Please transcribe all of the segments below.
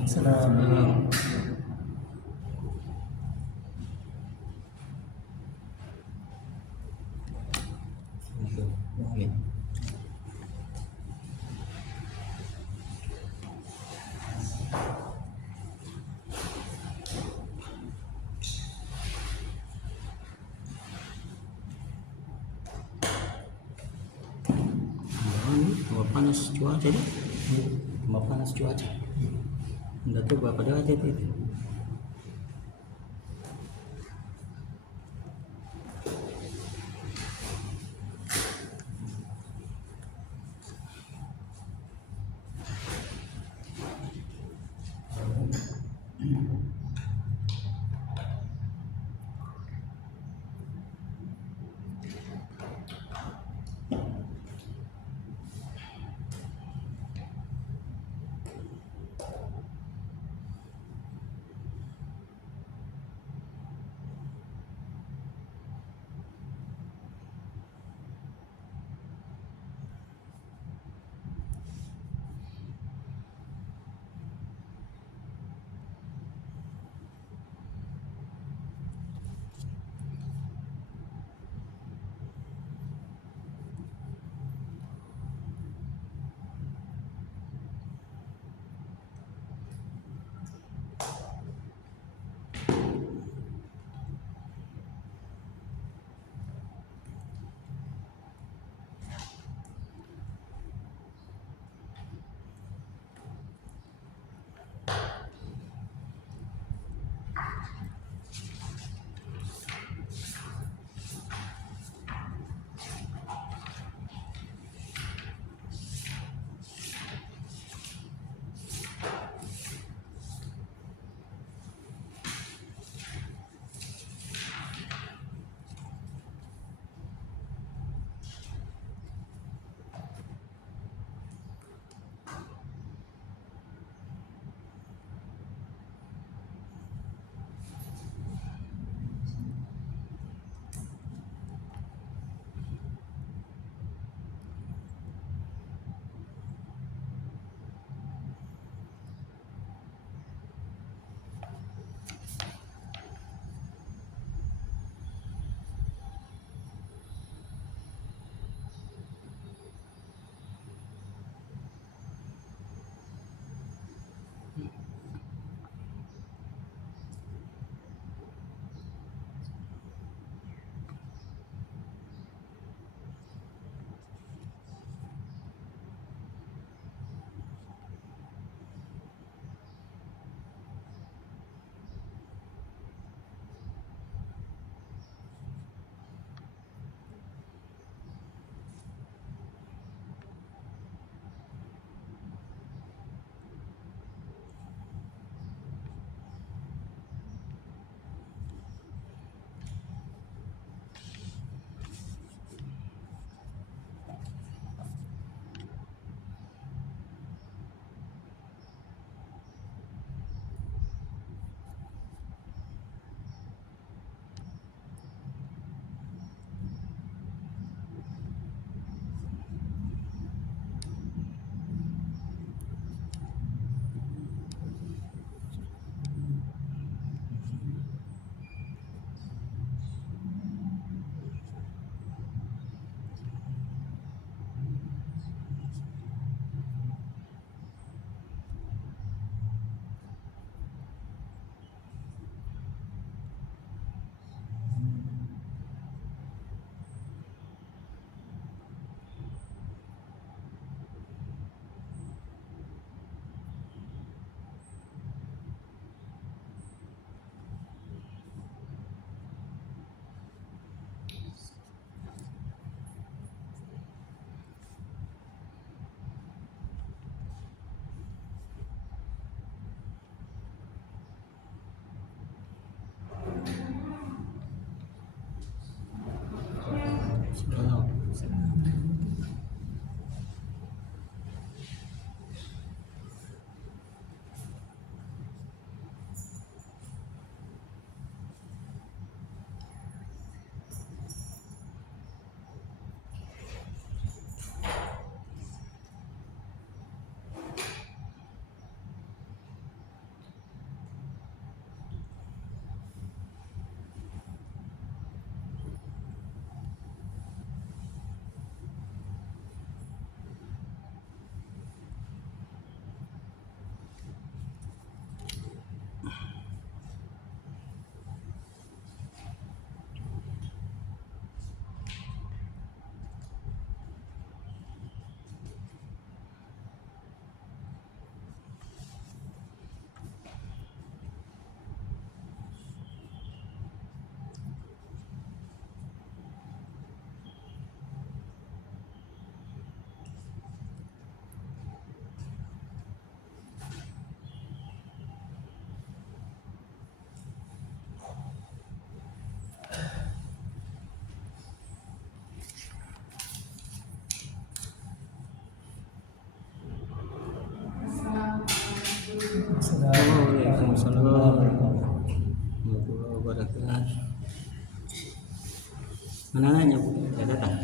Waalaikumsalam. Oke. Tambah panas cuaca deh. Tambah panas cuaca. Enggak tahu berapa derajat itu. Waalaikumsalam warahmatullahi wabarakatuh. Mana nanya Bu? Tidak datang.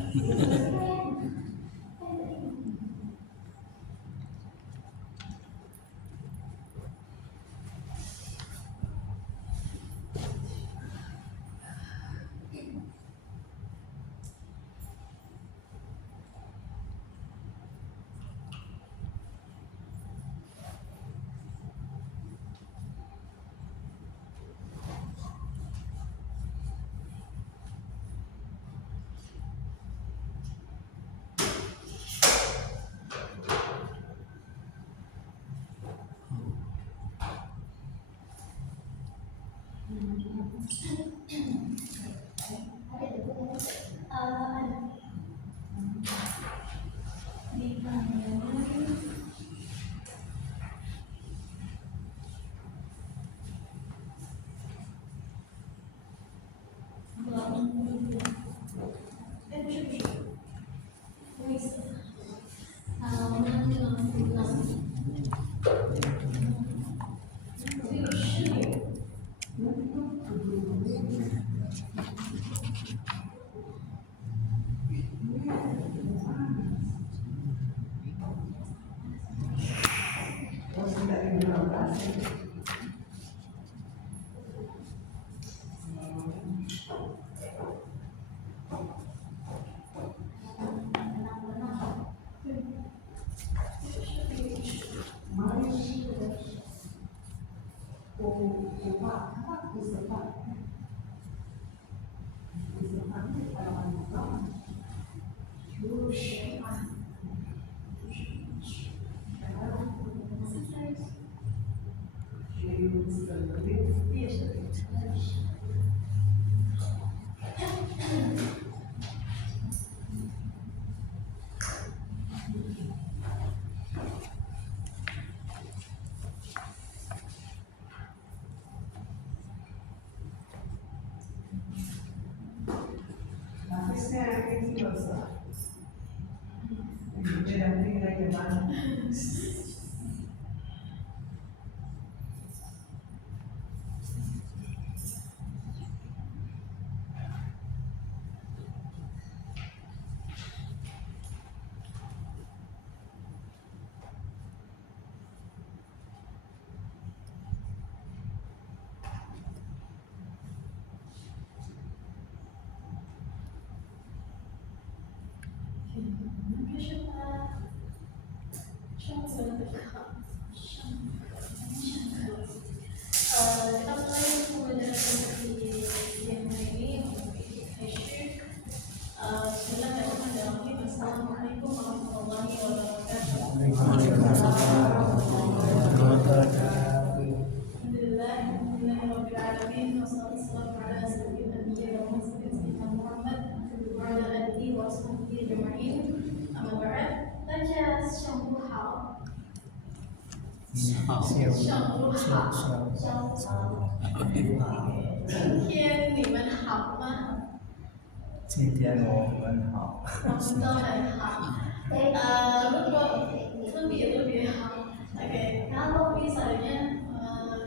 Kalau misalnya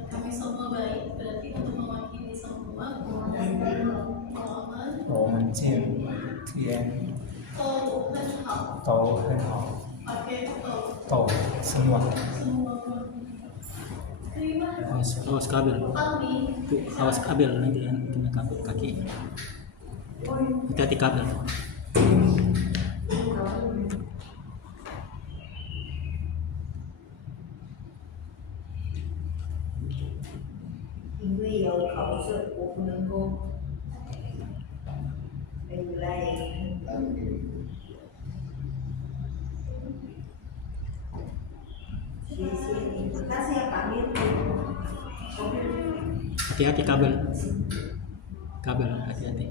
kami semua baik, berarti untuk mewakili semua semua. Awas kabel. Tuh, awas kabel nanti yang kena kabel kaki. Hati-hati kabel. 因为有考试，我不能够来。谢谢你，但是要把面。Hati-hati kabel. Kabel hati-hati.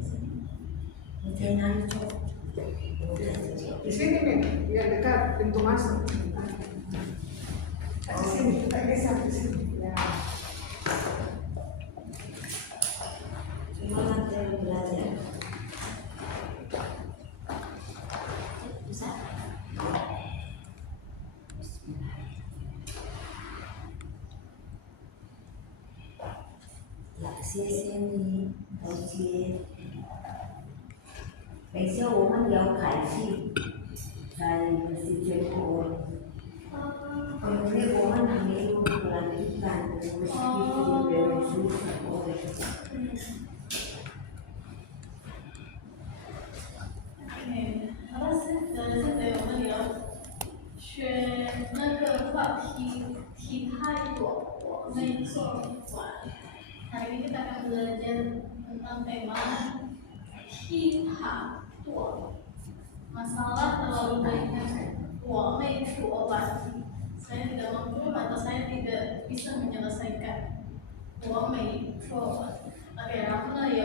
Di sini nih, ya dekat pintu masuk. Di sini, kita geser di sini. Ya. Semangat dalam belajar. Bisa? 谢谢你，而且等一下我们要开始在时间过。Kemudian momen ini melanjutkan meskipun dari susah oleh OK，好了，现在我们聊选那个话题太多，我没做完。Hari ini kita akan belajar tentang tema tiha tua. Masalah terlalu banyak. 我没说完。saya tidak mampu atau saya tidak bisa menyelesaikan. 我没说完。Oke, 然后呢有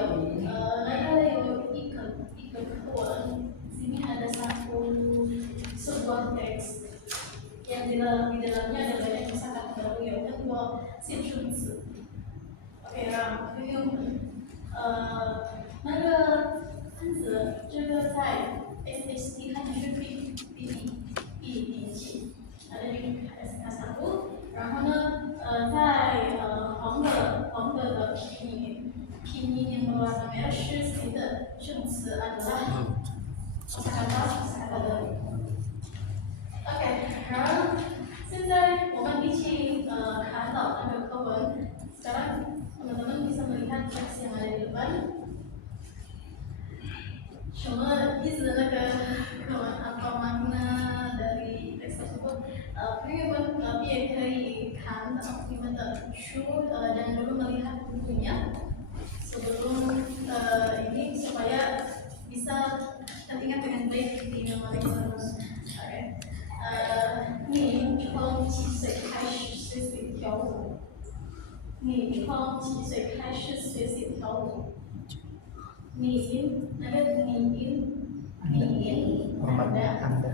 一个课文，sini ada sebuah teks yang di dalamnya ada banyak kosakata baru yaitu dua 现生词。OK， 让用那个分子，这个在 SST 看是 B 年级。ada di SK1， 然后呢，在黄的拼音yang berwarna merah 实习的生词 adalah kosakata baru。OK， 然后现在我们一起看到那个课文。sekarang teman-teman bisa melihat teks yang ada di depan。什么意思？那个课文 apa makna dari teks tersebut？ Teman-teman可以看你们的书，jangan dulu melihat bukunya sebelum ini supaya bisa teringat dengan baik di memori terus. Oke， 你从几岁开始学习跳舞？你从几岁开始学习跳舞？你那个你Anda。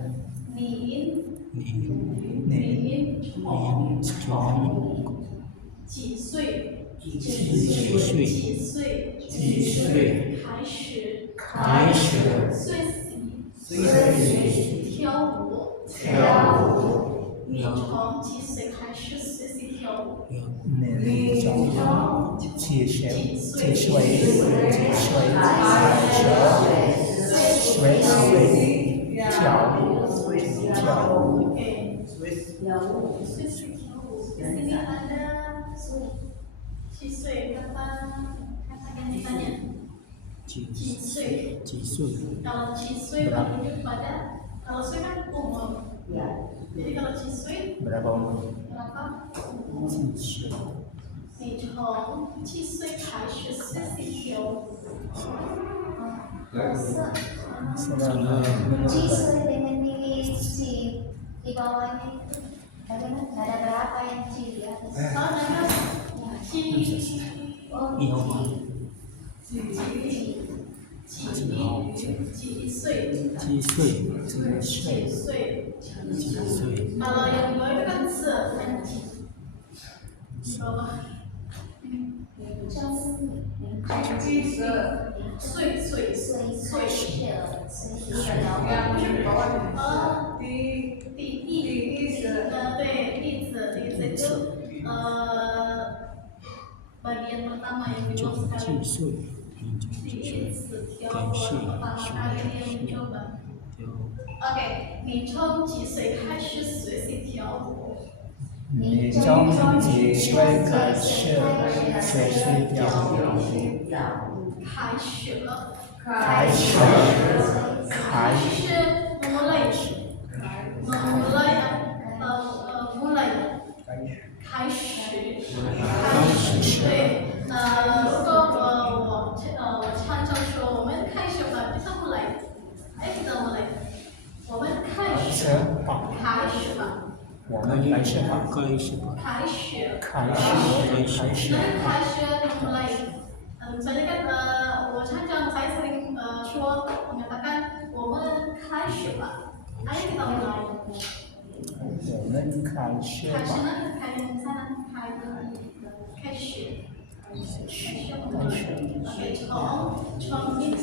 你从几岁开始学习跳舞？你从几岁开始学习跳舞？你从几岁开始学习跳舞？学习跳舞。Ini ada 7岁 katakan ditanya 几岁？ Kalau 7岁 merujuk pada kalau 岁 kan umur. Jadi kalau 7岁 berapa umur? 你从7岁开始学习跳舞。dengan ini di bawahnya itu bagaimana? Ada berapa yang di atas? Kalau yang dua itu kan bagian pertama yang belum sekali. Pertama kali dia mencoba. Oke, 你从几岁开始学习跳舞？你从几岁开始学习跳舞？开始了。对，如果我常常说我们开始吧，就像木来，怎么来？我们开始吧。我们开始吧。mulai. Misalnya kan saya sering mengatakan 我们开始吧。Ayo kita mulai. 我们开始吧。开始。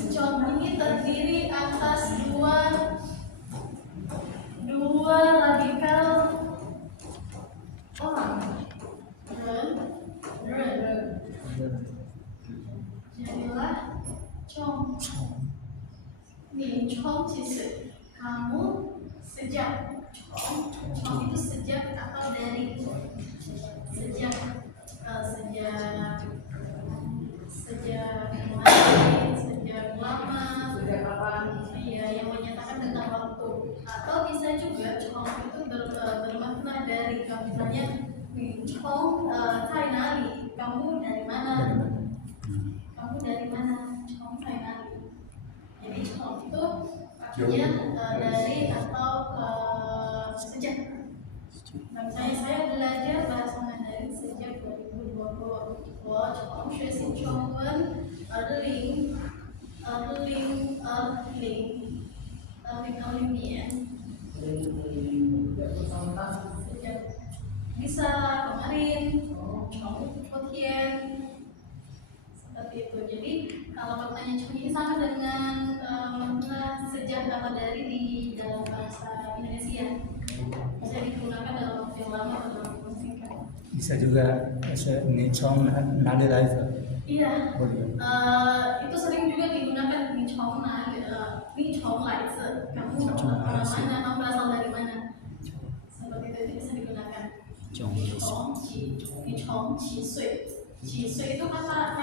John ini terdiri atas dua radikal orang. sejak Chong itu sejak atau dari sejak kemarin, sejak lama, Sejak kapan? iya, yang menyatakan tentang waktu. Atau bisa juga Chong itu bermakna dari, misalnya Chong Tainali, kamu dari mana? Kamu dari mana? Chong Tainali. Jadi Chong itu artinya dari atau sejak. Nah, misalnya saya belajar bahasa Mandarin sejak 2020. 我从学习中文2020年 sejak bisa kemarin Chongtian seperti itu. Jadi kalau katanya Chong ini sama dengan sejak atau dari di dalam bahasa Indonesia, bisa digunakan dalam waktu yang lama atau dalam waktu singkat. Bisa juga ini Chong nade live. Iya, itu sering juga digunakan di Chong lai zi. Kamu orang mana? Kamu berasal dari mana? Seperti itu bisa digunakan. Chong Qi sui. Qi sui itu kata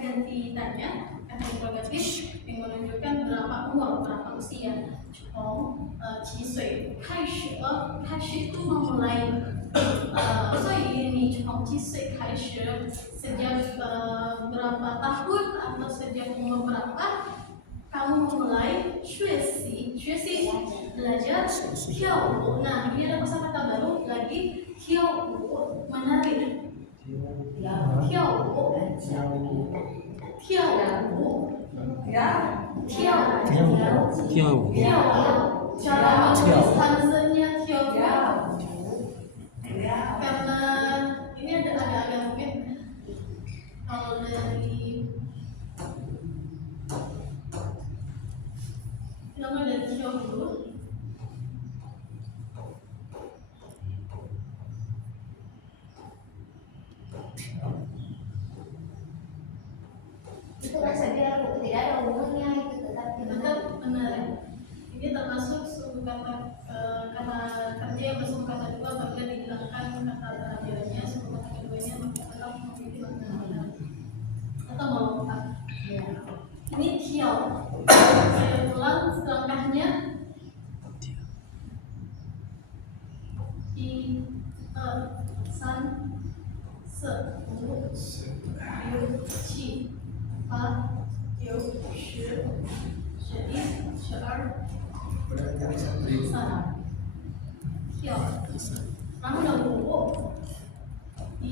ganti tanya, kata interrogatif yang menunjukkan berapa umur, berapa usia. Chong Qi sui. Kai shi itu memulai. 所以你从几岁开始 sejak berapa tahun atau sejak umur berapa kamu mulai 学习 belajar 跳舞. Nah, ini ada kosakata baru lagi, 跳舞 menari. 跳舞 cara menulis Hansennya 跳舞. Karena ini ada agak mungkin kalau dari nama dari Tiong dulu. Itu kan saja tidak ada hubungannya, itu tetap benar. Ini termasuk suku kata kerja yang bersuku kata dua apabila dihilangkan kata terakhirnya, suku kata keduanya maka tetap memiliki makna benar atau melompat. Ini kiau. Saya ulang langkahnya. 1 2 3 4 5 6 7 8 9 10 11 12 跳，然后呢5 1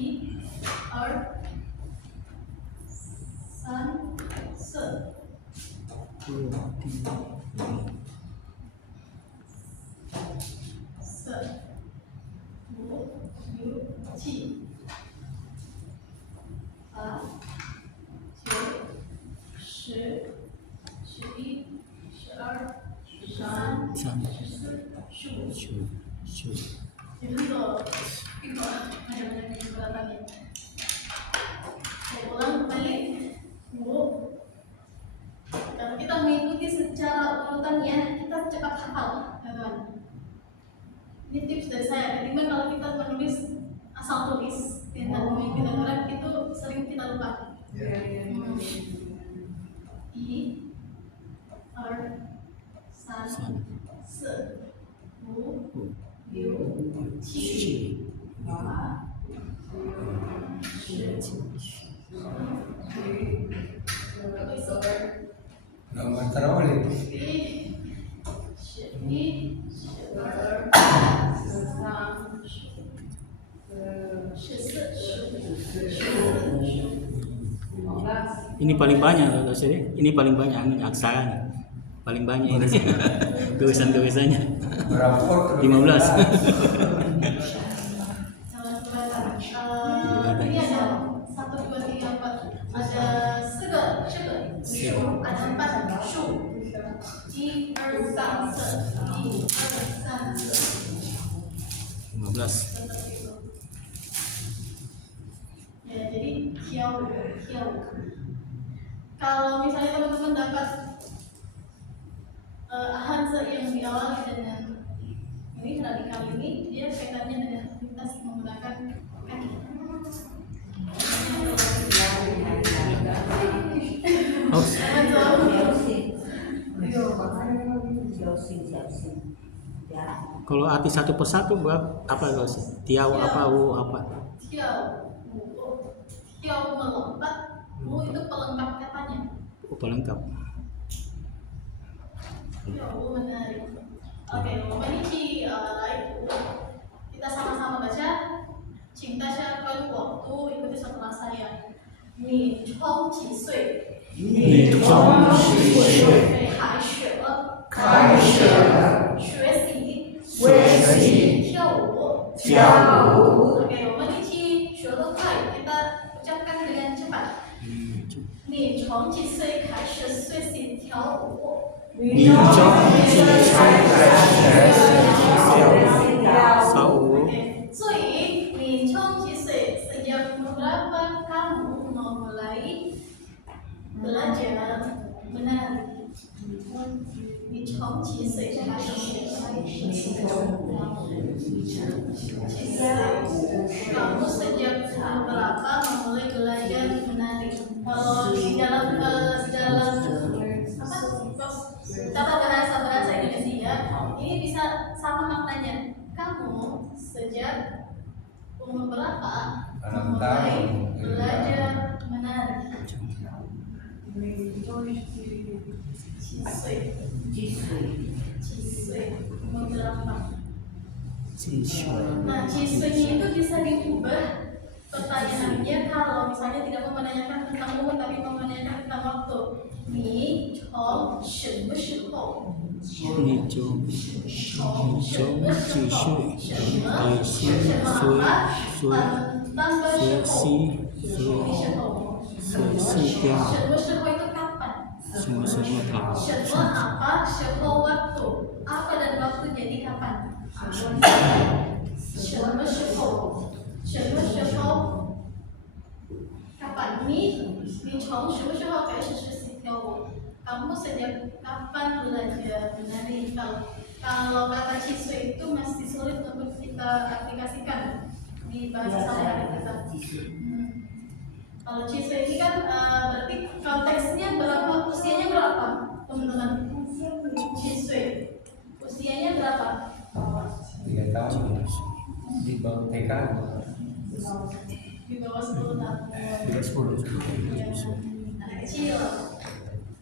2 3 4 itu ada beratnya. Saya ulang balik. Kalau kita mengikuti secara urutannya, kita cepat hafal, teman-teman. Ini tips dari saya. Ketimbang kalau kita menulis asal tulis, tidak mengikuti aturan, itu sering kita lupa. I, R, San, Se, Bu, Liu, Qi, Hua, Shi, Gambar terawih. 11, Ini paling banyak kalau saya. Ini paling banyak ini aksara. Paling banyak ini sih. Tulisan-tulisannya. Berapa? 15. ini ada 1, 2, 3, 4, ada 4 shu, ada 4 shu, 1, 2, 3, 4, 1, 2, 3, 4, 15. seperti itu. Ya, jadi kiau. Kalau misalnya teman-teman dapat Hansa yang diawali dengan ini radikal ini dia kaitannya dengan aktivitas menggunakan kaki. Oh, kalau arti satu persatu berapa? Apa kalau tiau apa u apa? Tiau melompat, u itu pelengkap katanya. Pelengkap. Tiau menarik. Oke, memiliki kita sama-sama baca. Cinta siapa waktu ikuti setelah saya. Ni chong qi sui. 你从几岁开始了学习跳舞。Oke, memiliki 学得快 kita ucapkan dengan cepat. 你从几岁开始学习跳舞？你从几岁开始学习跳舞？ Oke, Sui, ni Chong Jisui, sejak berapa kamu memulai belajar menari? Ni Chong Jisui kamu sejak berapa memulai belajar menari? Kalau di dalam tata bahasa Indonesia ini bisa sama maknanya. Kamu sejak umur berapa mulai belajar menari? Cisui umur berapa? Nah, cisuinya itu bisa diubah pertanyaannya kalau misalnya tidak mau menanyakan tentang umur tapi mau menanyakan tentang waktu. Ni chong shen me shi hou? 你就几岁？Semua kapan? Apa? Waktu. Apa dan waktu jadi kapan? Kapan? Ni从什么时候开始学习跳舞？ Kamu sejak kapan belajar menari? Kalau kata cisui itu masih sulit untuk kita aplikasikan di bahasa sehari-hari kita. Kalau cisui ini kan berarti konteksnya berapa? Usianya berapa, teman-teman? Cisui usianya berapa? 3 tahun di bawah TK. Di bawah 10 tahun. 10. Anak kecil.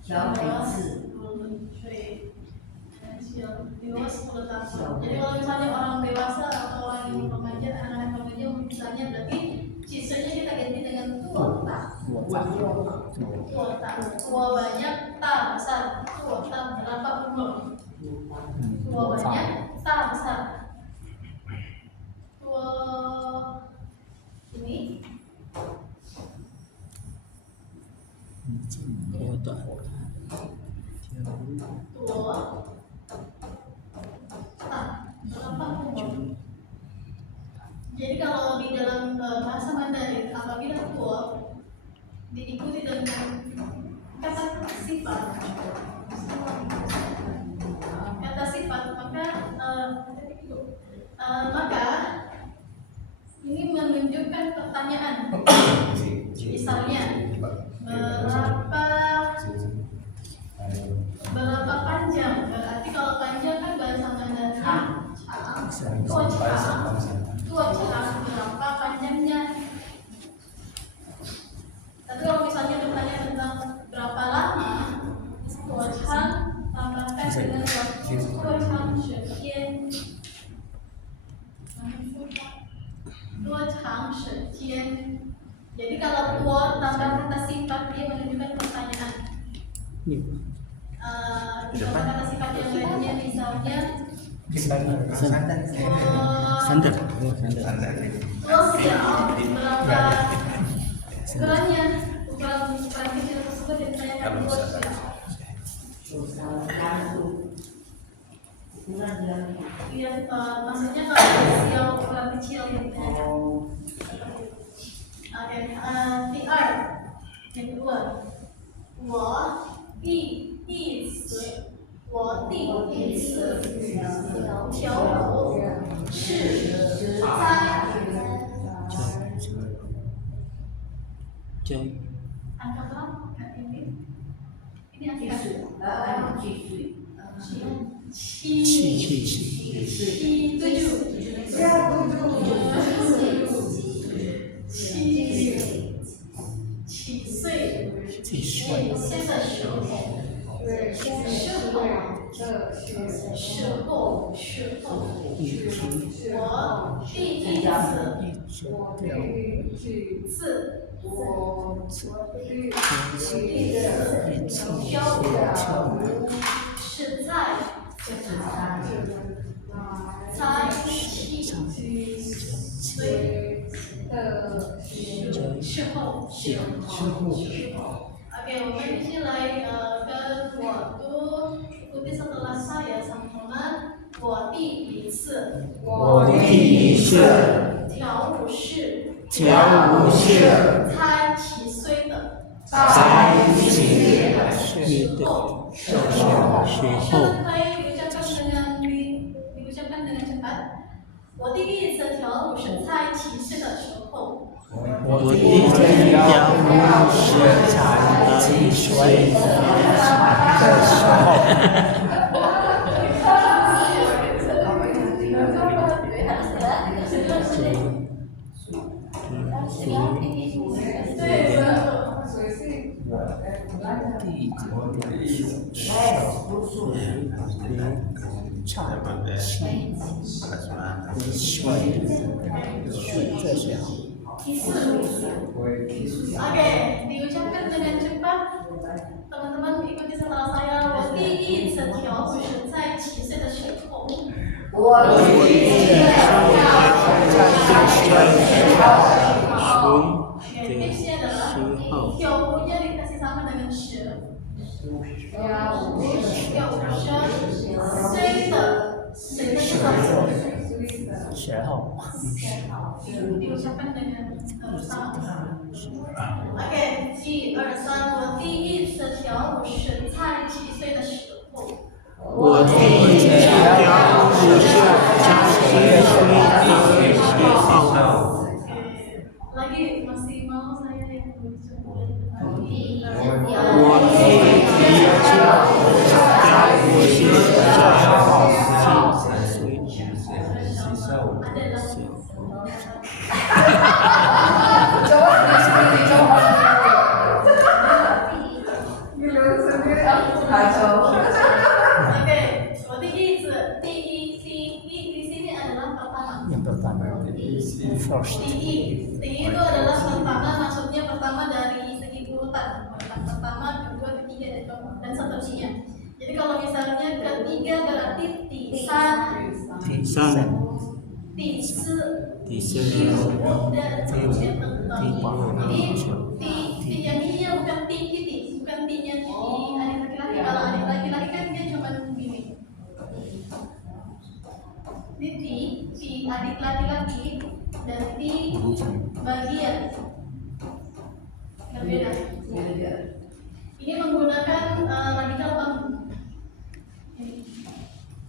小孩子 di bawah 10 tahun. Jadi kalau misalnya orang dewasa atau orang yang remaja, anak-anak remaja misalnya berarti sisanya kita ganti dengan tua banyak, ta besar. Tua ta berapa umur? Tua banyak, ta besar. Tua ini tua berapa umur? Jadi kalau di dalam bahasa Mandarin apabila tua diikuti dengan kata sifat maka ini menunjukkan pertanyaan. Misalnya berapa panjang? Berarti kalau panjang kan bahasa Mandarin tua chang berapa panjangnya? Tapi kalau misalnya bertanya tentang berapa lama, tua chang tambahkan dengan waktu tua chang shetian. Tua chang shetian. Jadi kalau tua tambah kata sifat dia menunjukkan pertanyaan. Tambah kata sifat yang lainnya misalnya Santer. tua siao berapa ukurannya? Ukuran kecil tersebut yang ditanyakan tua siao. Iya, maksudnya kalau siao ukuran kecil yang ditanyakan. Oke, yang kedua, 我第一次我第一次跳舞是在 chơi angka berapa ini? Ini angka 7岁的时候，我第一次跳舞是在7岁的时候。Oke, mungkin di sini跟我都 ikuti setelah saya sama-sama. 我第一次跳舞是才7岁的时候。可以diucapkan dengan cepat. 我第一次跳舞是在7岁的时候。我第一次跳舞是才7岁的时候。Oke, diucapkan dengan cepat. Teman-teman ikuti setelah saya. 我第一次跳舞是在7岁的时候。Tipsnya adalah跳舞nya dikasih sama dengan 时。diucapkan dengan sama. Oke, 1、2、3，我第一次跳舞是在7岁的时候。我第一次跳舞是在7岁的时候。Lagi masih mau saya yang lucu. 我第一次跳舞是Tinggi itu adalah pertama, maksudnya pertama dari segi urutan, pertama, kedua, ketiga, dan seterusnya. Jadi kalau misalnya ketiga berarti tisan, dan seterusnya tentang. Jadi yang ini bukan tinggi, bukan tingginya tinggi adik laki-laki. Kalau adik laki-laki kan dia cuma begini. Ini di adik laki-laki. Dan di bagian berbeda. Ini menggunakan radikal bambu.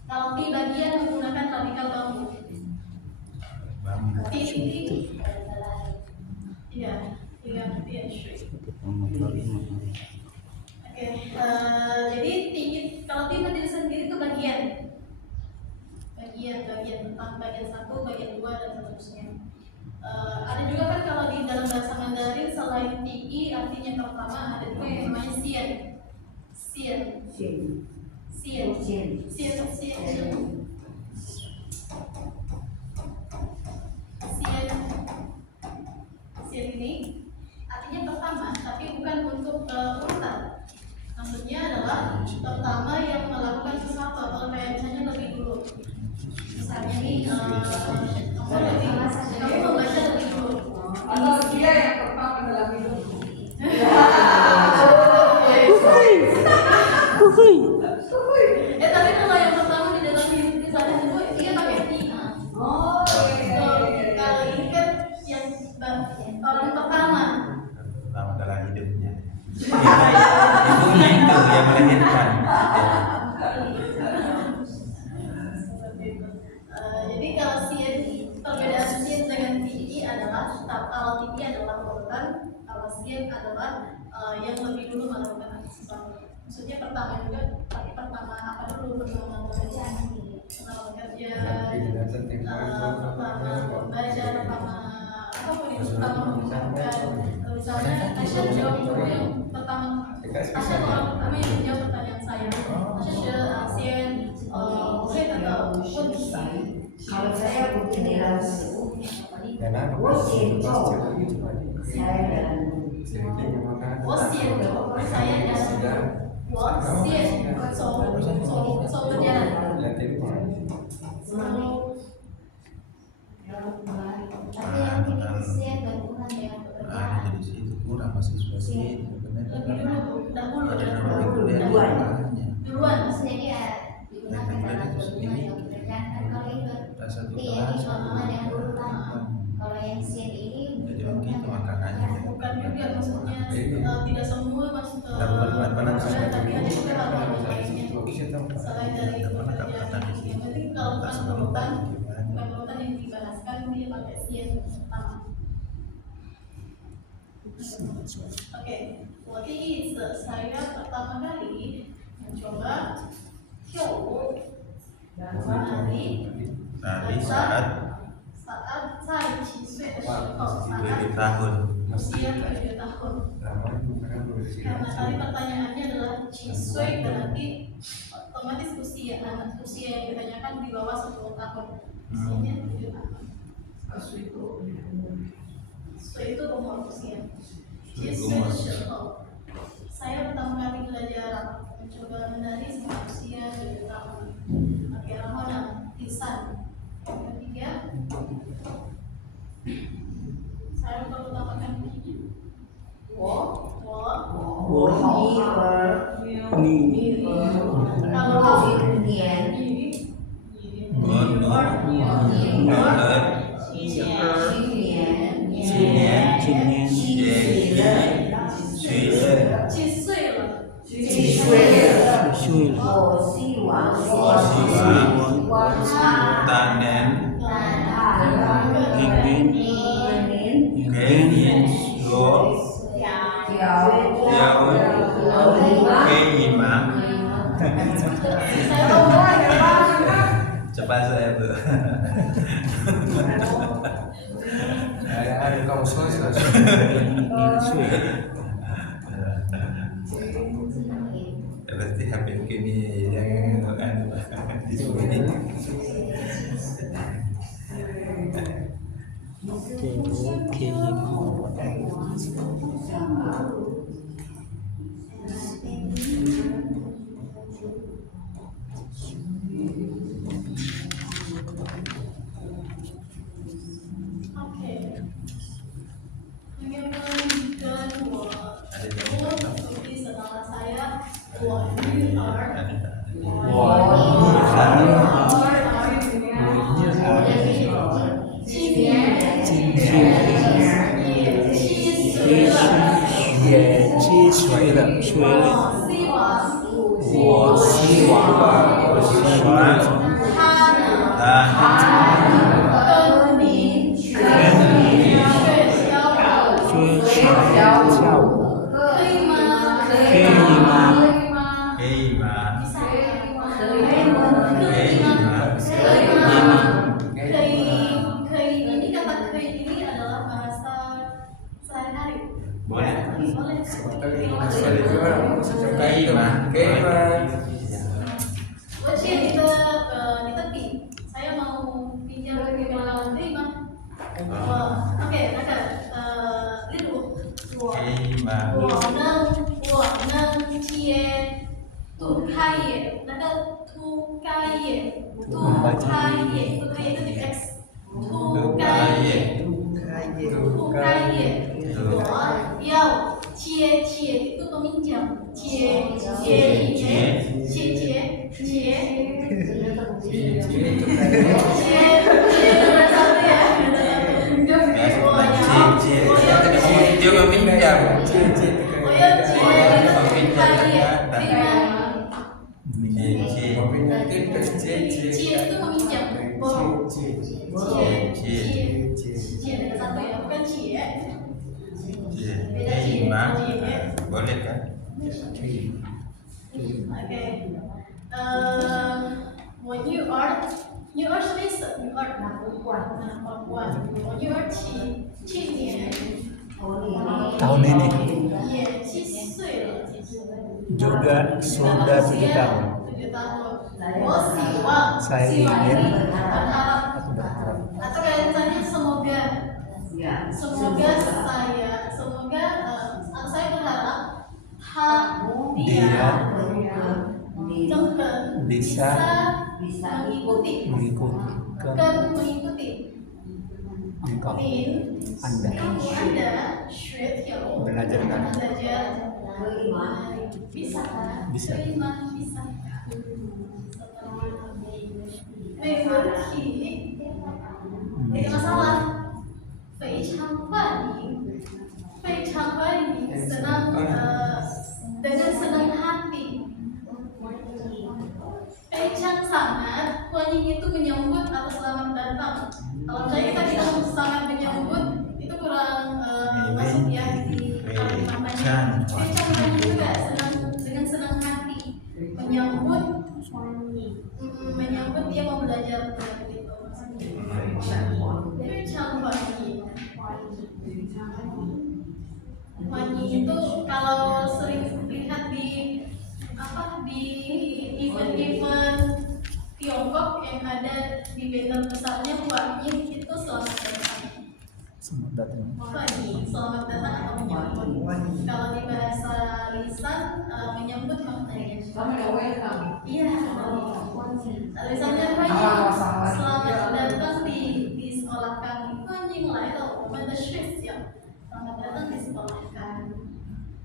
Kalau di bagian menggunakan radikal bambu. Di iya, Oke, jadi tinggi kalau di berdiri sendiri itu bagian tentang bagian 1, bagian 2 dan seterusnya. Ada juga kan kalau di dalam bahasa Mandarin selain tinggi artinya pertama ada juga yang namanya sien. Sien ini artinya pertama, tapi bukan untuk urutan. Maksudnya adalah pertama yang melakukan sesuatu atau kayak misalnya lebih dulu. Misalnya nih, kamu membaca lebih dulu. Atau dia yang pertama dalam hidup. Tapi kalau yang pertama di dalam hidup misalnya itu dia pakai ti. Kalau ini kan yang orang pertama dalam hidupnya. Ibunya itu yang melahirkan. Kalau sien adalah yang lebih dulu melakukan sesuatu. Maksudnya pertama juga pakai pertama apa dulu pertama bekerja, pertama bekerja, pertama membaca, pertama apapun itu, pertama mengucapkan. Misalnya Aisyah jawab dulu yang pertama. Aisyah orang pertama yang menjawab pertanyaan saya. Aisyah sien saya atau kondisi. Kalau saya begini langsung, Karena Wosien saya dan 我写saya dan 我写走berjalan. Tapi yang bikin usia berhubungan dengan pekerjaan. Jadi situ kurang mahasiswa sih Duluan. Maksudnya dia digunakan dalam berhubungan dengan pekerjaan. Kan kalau itu dia dihubungan dengan urutan. Kalau yang siang ini jadi mungkin itu makanannya Bukan juga maksudnya tidak semua masuk ke Bukan tapi ada juga hal lainnya selain dari pekerjaan. Yang penting kalau bukan urutan yang dibahaskan dia pakai siang pertama. Oke, 我第一次 saya pertama kali mencoba 跳舞 menari saat saat 7岁的时候 7 tahun usia 7 tahun. Karena tadi pertanyaannya adalah 7 岁 berarti otomatis usia anak usia yang ditanyakan di bawah 10 tahun. Usianya 7 tahun. 岁itu umur usia. 7岁的时候 saya pertama kali belajar mencoba menari sampai usia 7 tahun. Oke, Ramona, Tisan. Yang ketiga, saya pertama kali cepat saya bu ada kamu selesai berarti HP kini yang di sini Boleh kan? Okay. When you are Lisa, you are 我 you are 去年 Tahun ini 也7岁了， juga sudah 7 tahun. 7 tahun. 我希望 Saya 希望 ingin ini berharap aku berharap atau kalian tanya semoga Ya. semoga saya berharap dia dia bisa bisa mengikuti engkau您 Anda Anda 学跳舞 belajar dengan belajar Terima. bisa Bisa. terima bisa 没问题 tidak masalah 非常欢迎 senang dengan senang hati 非常 sangat 欢迎 itu menyambut atau selamat datang. Kalau misalnya kita bilang sangat menyambut itu kurang masuk ya di namanya. 非常欢迎 juga senang dengan senang hati menyambut dia mau belajar begitu maksudnya. 非常欢迎 Wanyi itu kalau sering lihat di event-event Tiongkok yang ada di banner besarnya Wanyi itu selamat datang. selamat datang. Wanyi selamat datang atau menyambut. Kalau di bahasa lisan menyambut maknanya. Sama ya welcome. Iya. Lisannya Wanyi selamat datang di sekolah kami. Wanyi mulai tahu mana Swiss-nya. Selamat datang di sekolah kami.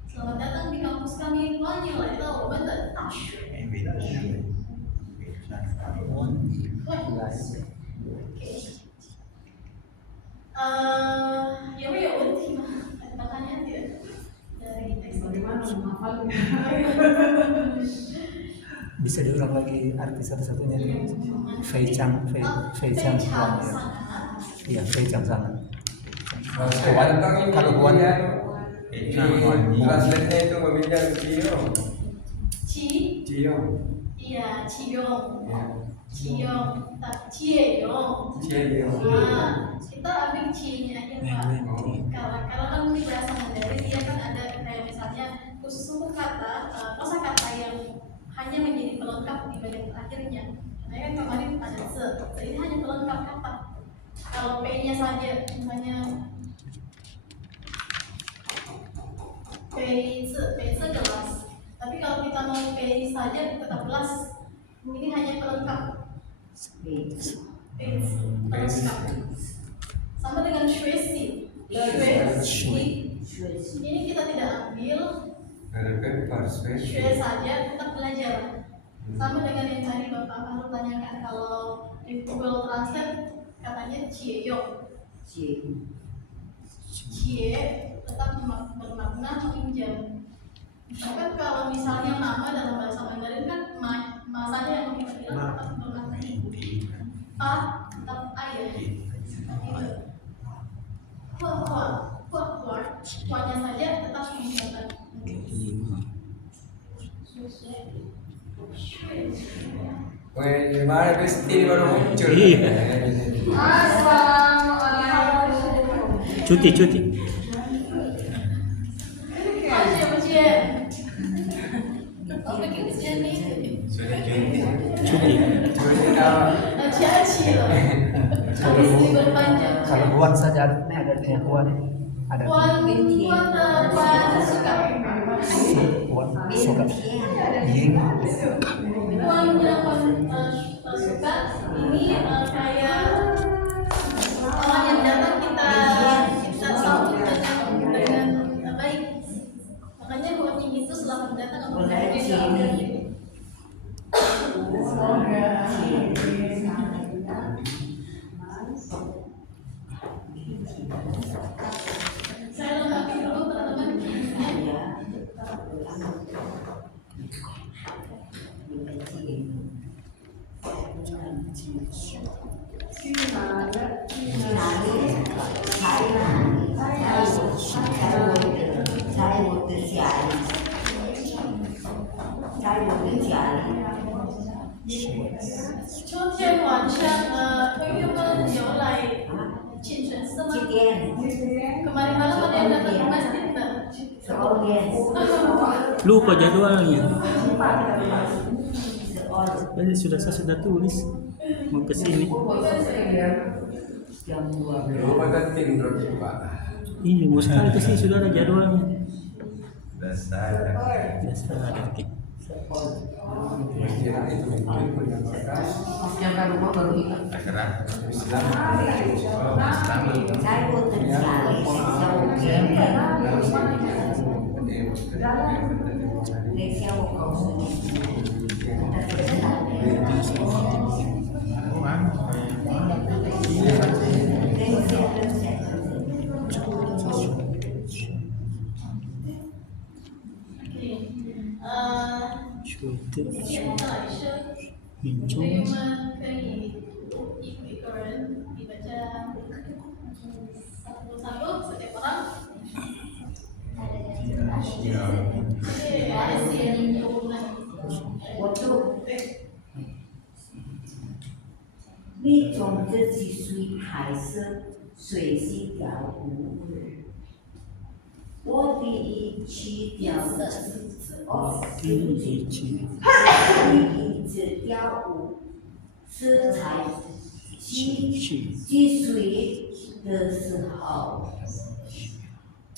Selamat datang di kampus kami. 欢迎来到我们的大学。有没有问题吗？pertanyaan tidak dari teks. Bagaimana menghafalnya? Bisa diulang lagi arti satu-satunya nih. Fei Chang Wang ya. Iya, Fei Chang sangat. Kalau Huan translate-nya itu berbeda Ciong. Ciong. Iya, Ciong. Ciong. Kita ambil C-nya aja Pak. Kalau kan di bahasa Mandarin dia kan ada kayak misalnya khusus untuk kata kosakata yang hanya menjadi pelengkap di bagian akhirnya. Nah kan kemarin ada se, ini hanya pelengkap kata. Kalau P-nya saja misalnya P gelas. Tapi kalau kita mau P saja tetap gelas. Ini hanya pelengkap. Pelengkap. Sama dengan Shuesi. Ini kita tidak ambil. Shue saja tetap belajar. Sama dengan yang tadi Bapak Fahrul tanyakan kalau di Google Translate katanya Cieyong. Cie tetap bermakna meminjam. Misalkan kalau misalnya nama dalam bahasa Mandarin kan masanya yang kita bilang tetap bermakna pa tetap ayah. Kuahnya saja tetap meminjamkan. Wah, gimana Gusti baru muncul? Iya. Assalamualaikum. Cuti. Sudah cuti. Kalau Huan saja ada Huan. Ada Huan suka. Ying. Suka ini kayak orang yang datang kita sambut dengan baik. Makanya Huan Ying itu selamat datang untuk saya lengkapi dulu teman-teman. Saya mau tersiaris. 家里。秋天晚上，朋友们有来庆生是吗？几点？ Kemarin malam ada yang datang ke masjid nggak? 12. Lupa jadwalnya. 12. Jadi saya sudah tulis mau ke sini. Jam 12. Lupa penting berarti Pak. Iya, mau sekali ke sini sudah ada jadwalnya. Dasar. Oke. Kira itu mungkin menyampaikan Akhirat. Islam. Saya putri sekali, saya Cuti. 现在是 Minum. 朋友们可以一个人dibaca satu-satu setiap orang. Ada sih我你从这几水海是水是调舞，我第一期调的是第一期。第一次调舞是才积水的时候，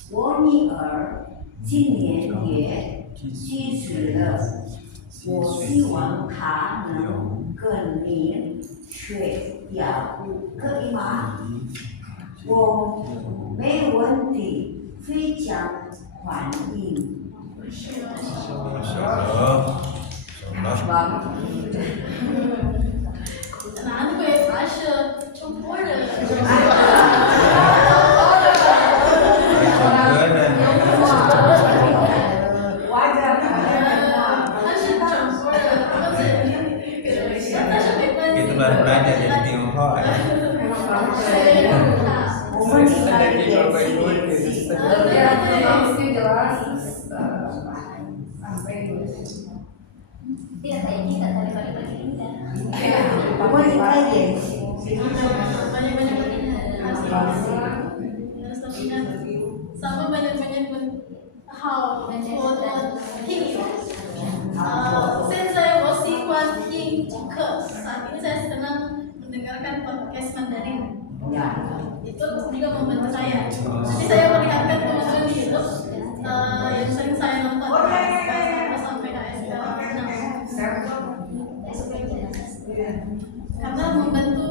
我女儿今年也积水了，我希望她能跟你学调舞，可以吗？我没问题，非常欢迎。 难怪他是中国人。他是中国人，但是没关系。 Kita baru belajar jadi Tionghoa. 我们应该 Ada di 也 Bapak Ibu 是。 Tidak kayak kita tadi balik-balik kita. 我们应该也是。 Banyak-banyak harus latihan sama banyak-banyak hal 我的听说。现在我喜欢听课，saat ini saya senang mendengarkan podcast Mandarin. Itu juga membantu saya. Nanti saya perlihatkan teman-teman di YouTube yang sering saya nonton. Sampai HSK 6. Karena membantu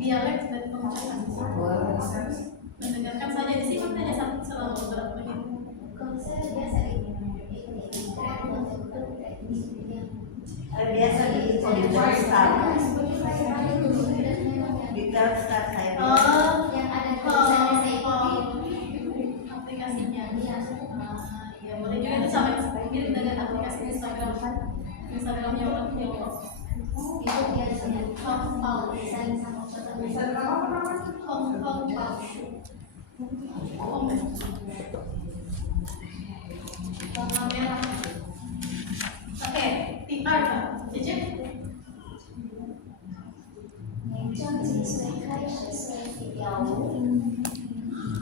dialek dan pengucapan. Mendengarkan saja di sini hanya selama beberapa menit. Kalau saya biasa ikut untuk teknisnya. Biasa di Telstar. Di Telstar saya. Yang ada tulisannya saya ikuti. Aplikasinya. Ya boleh juga itu sama mirip dengan aplikasi Instagramnya orang Tiongkok. Itu biasanya Hongkong saling sama Hongkong Baoshu. Warna merah. Oke, 第二个，姐姐。 年长几岁开始学习跳舞。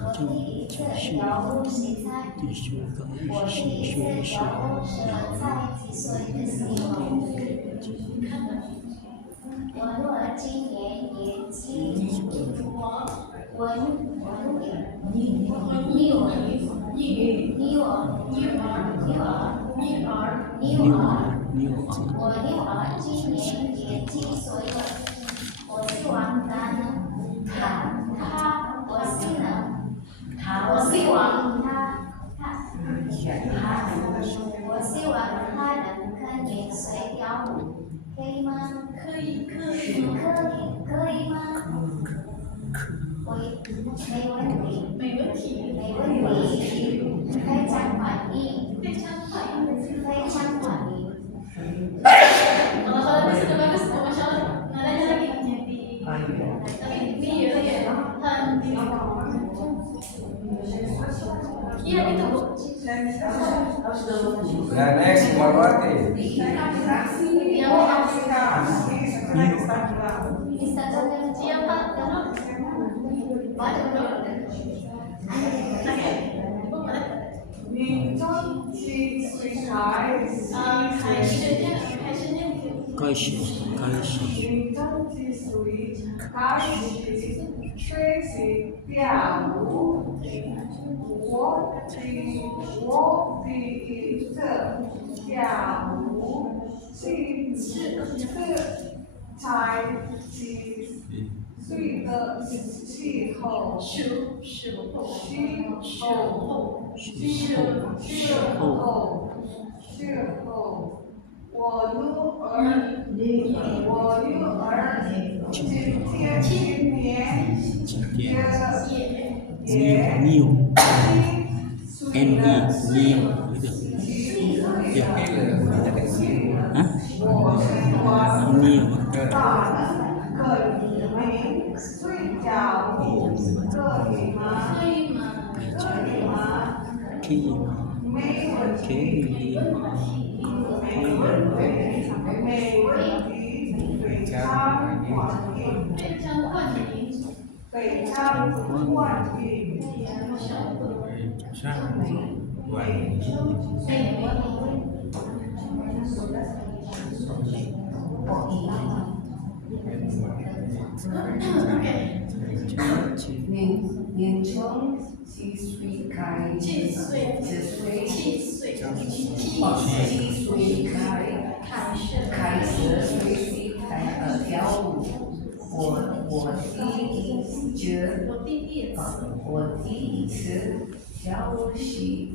我第一次跳舞是在我第一次跳舞是在几岁的时候。我女儿今年也7，我我女儿今年也7岁了。 我希望他能，我希望他能跟你学跳舞，可以吗？可以吗？没问题，非常欢迎。Dan next Marwati. Siapa?开始。我女儿今年New gitu ya. Hah? New 北昌冠军。年终几岁开始学习跳舞。我第一次跳舞学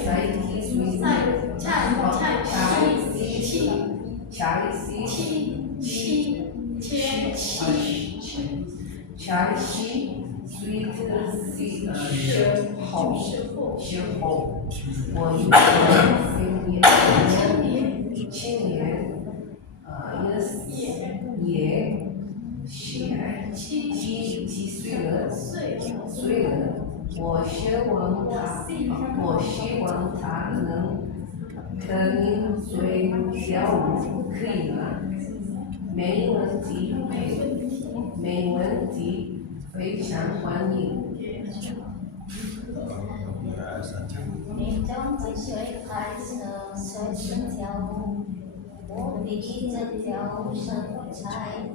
在几岁？才7岁的时候，我今年也几岁了。我希望他能跟随跳舞，可以吗？没问题，非常欢迎。年终几岁开始学习跳舞？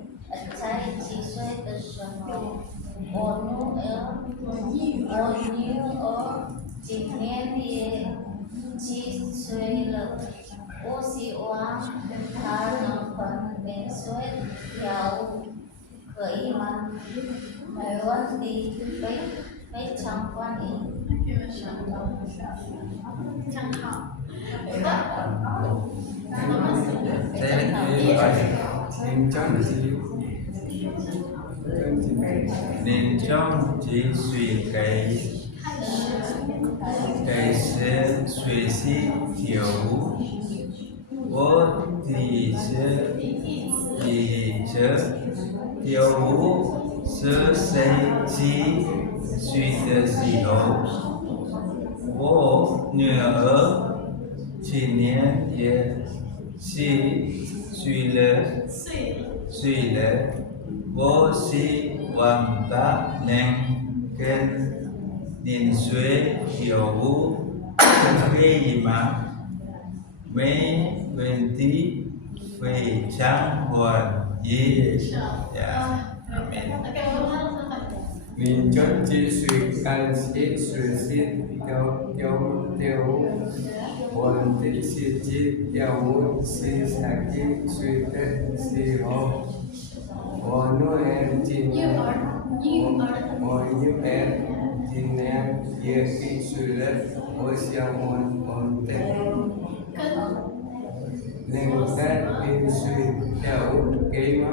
我第一次跳舞是在几岁的时候，我女儿今年也7岁了。我希望她能跟随跳舞，可以吗？没问题，非常欢迎。年终几岁开始学习跳舞？我第一次跳舞是在7岁的时候。我女儿今年也7岁了。我希望她能跟随跳舞，可以吗？没问题，非常欢迎。年终几岁开始学习跳舞？我第一次跳舞是在7岁的时候。我女儿今年也7岁了。我想问能跟随跳舞可以吗？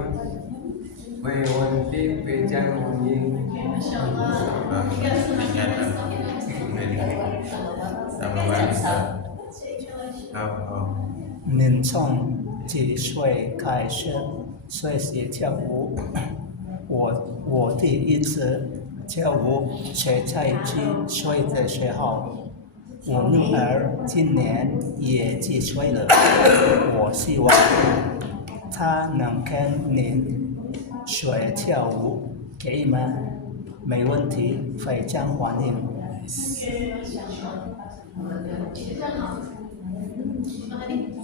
没问题，非常欢迎。年终几岁开始学习跳舞？我第一次跳舞是在7岁的时候。我女儿今年也几岁了，我希望她能跟您学跳舞，可以吗？没问题，非常欢迎。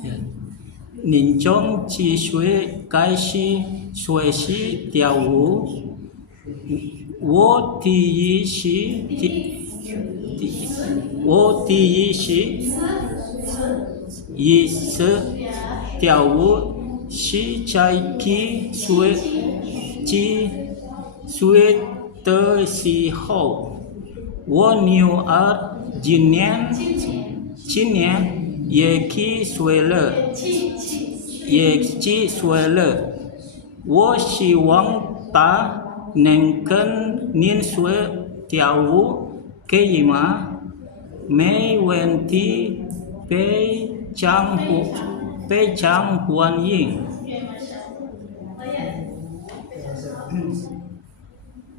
Ya. 您从几岁开始学习跳舞？我第一次跳舞是在几岁的时候，我女儿今年也几岁了，我希望她能跟您学跳舞，可以吗？没问题，非常欢迎。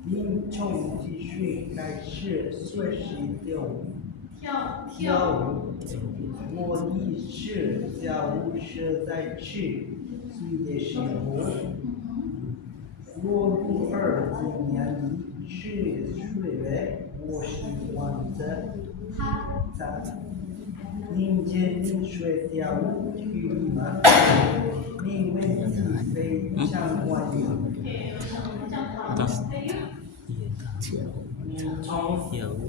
您从几岁开始学习跳舞？我第一次跳舞是在7岁的时候。我女儿今年10岁了，我希望您跟学跳舞可以吗？没问题，非常欢迎。您从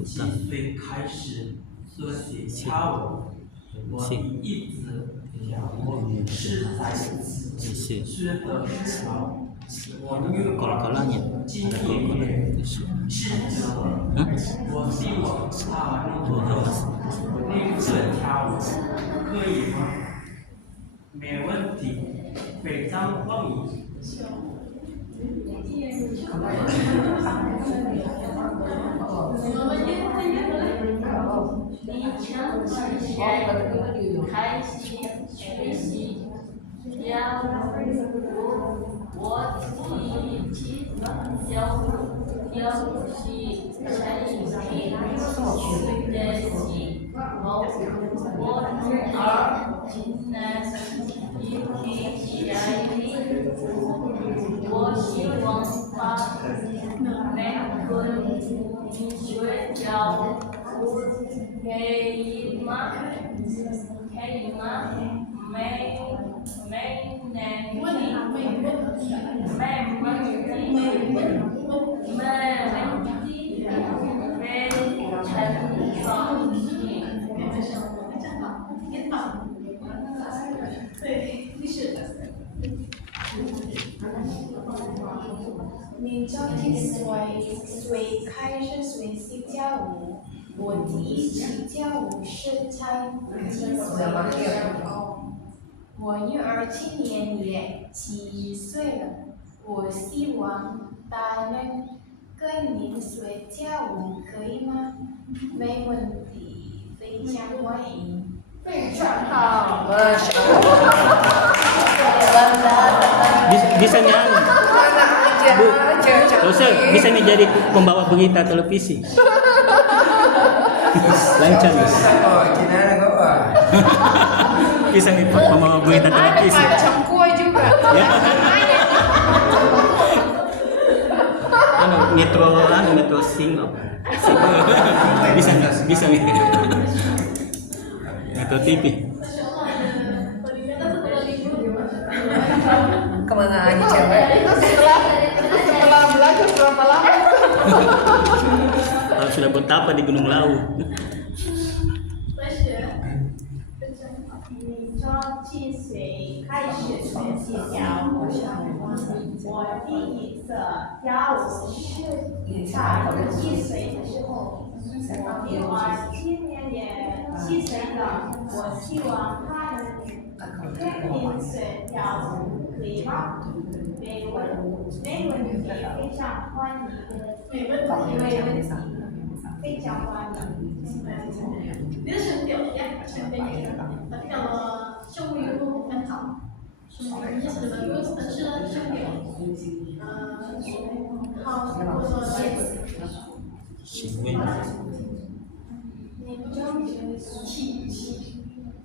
几岁开始学习跳舞？我第一次跳舞是在4岁的时候。我女儿今年也10岁了，我希望她能学跳舞，可以吗？没问题，非常欢迎。你从几岁开始学习跳舞？我第一次跳舞是在7岁的时候，我女儿今年也几岁了，我希望她能跟你学跳舞，可以吗？没问题，您从几岁开始学习跳舞？我第一次跳舞是在7岁的时候。我女儿今年也7岁了，我希望她能跟您学跳舞，可以吗？没问题，非常欢迎。非常好，Bisa nyanyi. Bu, dosen bisa nih jadi pembawa berita televisi. Lancar Gus. Bisa nih pembawa berita televisi. macam kue juga. Metro Sing apa? Bisa nih. Metro TV. Kemana aja cewek? Setelah belajar berapa lama? Kalau sudah betapa di Gunung Lawu. 你从几岁开始学习跳舞？我第一次跳舞是在1岁的时候，我女儿今年也7岁了，我希望她能跟您学跳舞，可以吗？没问题，非常欢迎，没问题，非常欢迎。Dia sendiri ya, sendiri. Tapi kalau show itu bukan hal, semuanya sudah bagus, tapi sudah sendiri. Hal 行为。您从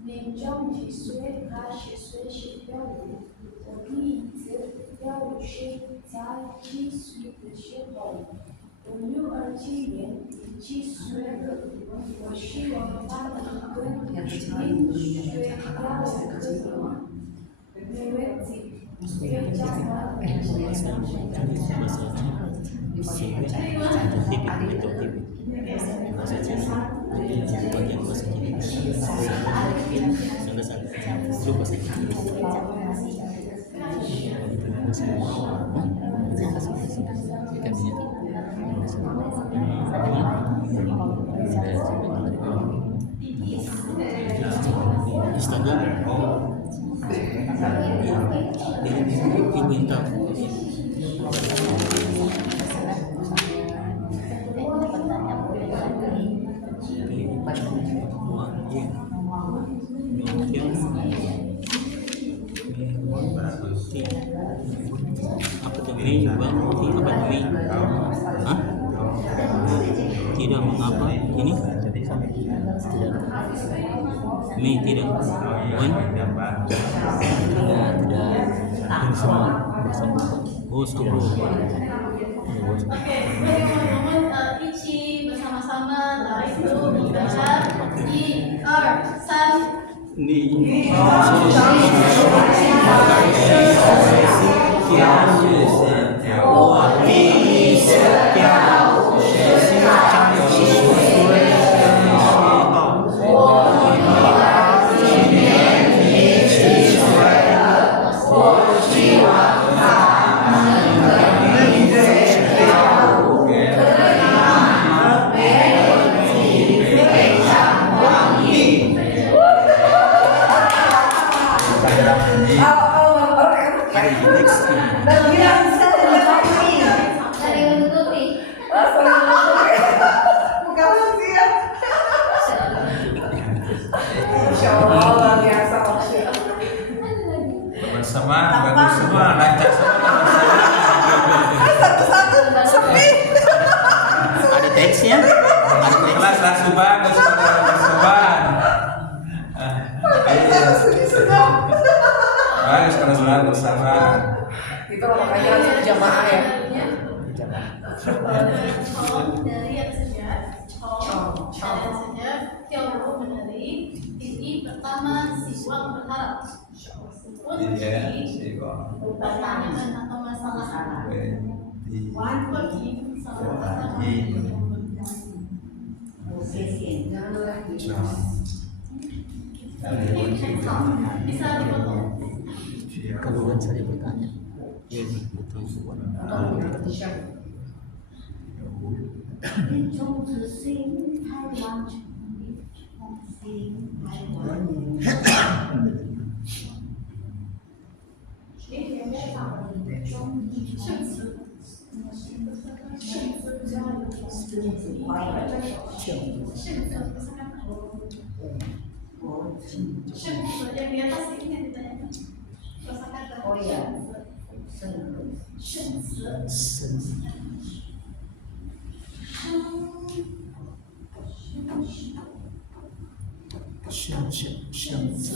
年中几岁开始学习跳舞？我第一次跳舞是在7岁的时候，我女儿今年7岁了。我希望她能跟您学跳舞可以吗？没问题。非常好。 Apa tuh Mei? Apa Mei? Hah? Tidak mengapa ini? Mei tidak. Wan? Oh, sama. Oke, teman-teman Ichi bersama-sama lari dulu membaca 1, 2, 3. Ni. 我第一次跳舞，学习加油，我女儿今年已7岁了，我希望她能跟你学跳舞，可以吗？没问题，非常欢迎。Bagus semua, lancar semua. Ada teksnya? Kelas langsung bagus, sobat. Bagus kelas bagus sama. Itu makanya langsung jamaah ya. Chong dari atas saja. Chong dari atas saja. Tiongkok menari. Ini pertama siswa berharap. Pertanyaan atau masalah pergi sama bisa dipotong. Kalau Wan saya bertanya, ya betul. 中之心太完全，心太完yang di atas ini yang ditanyakan kosakata. Oh iya. 生词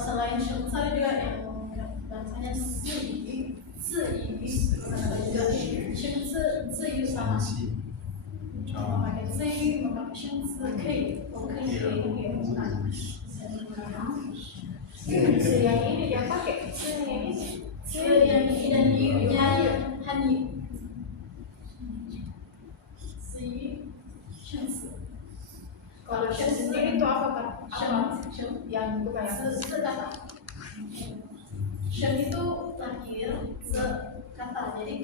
selain 生词 juga yang bahasanya 自语kosakata juga 生词自语sama memakai 自语memakai 生词可以我可以yang ini yang pakai yang ini dan yu-nya hanyu 词语生词 kalau 生词 Ini itu apa kan? Yang itu kayak kata 生 itu lahir kata jadi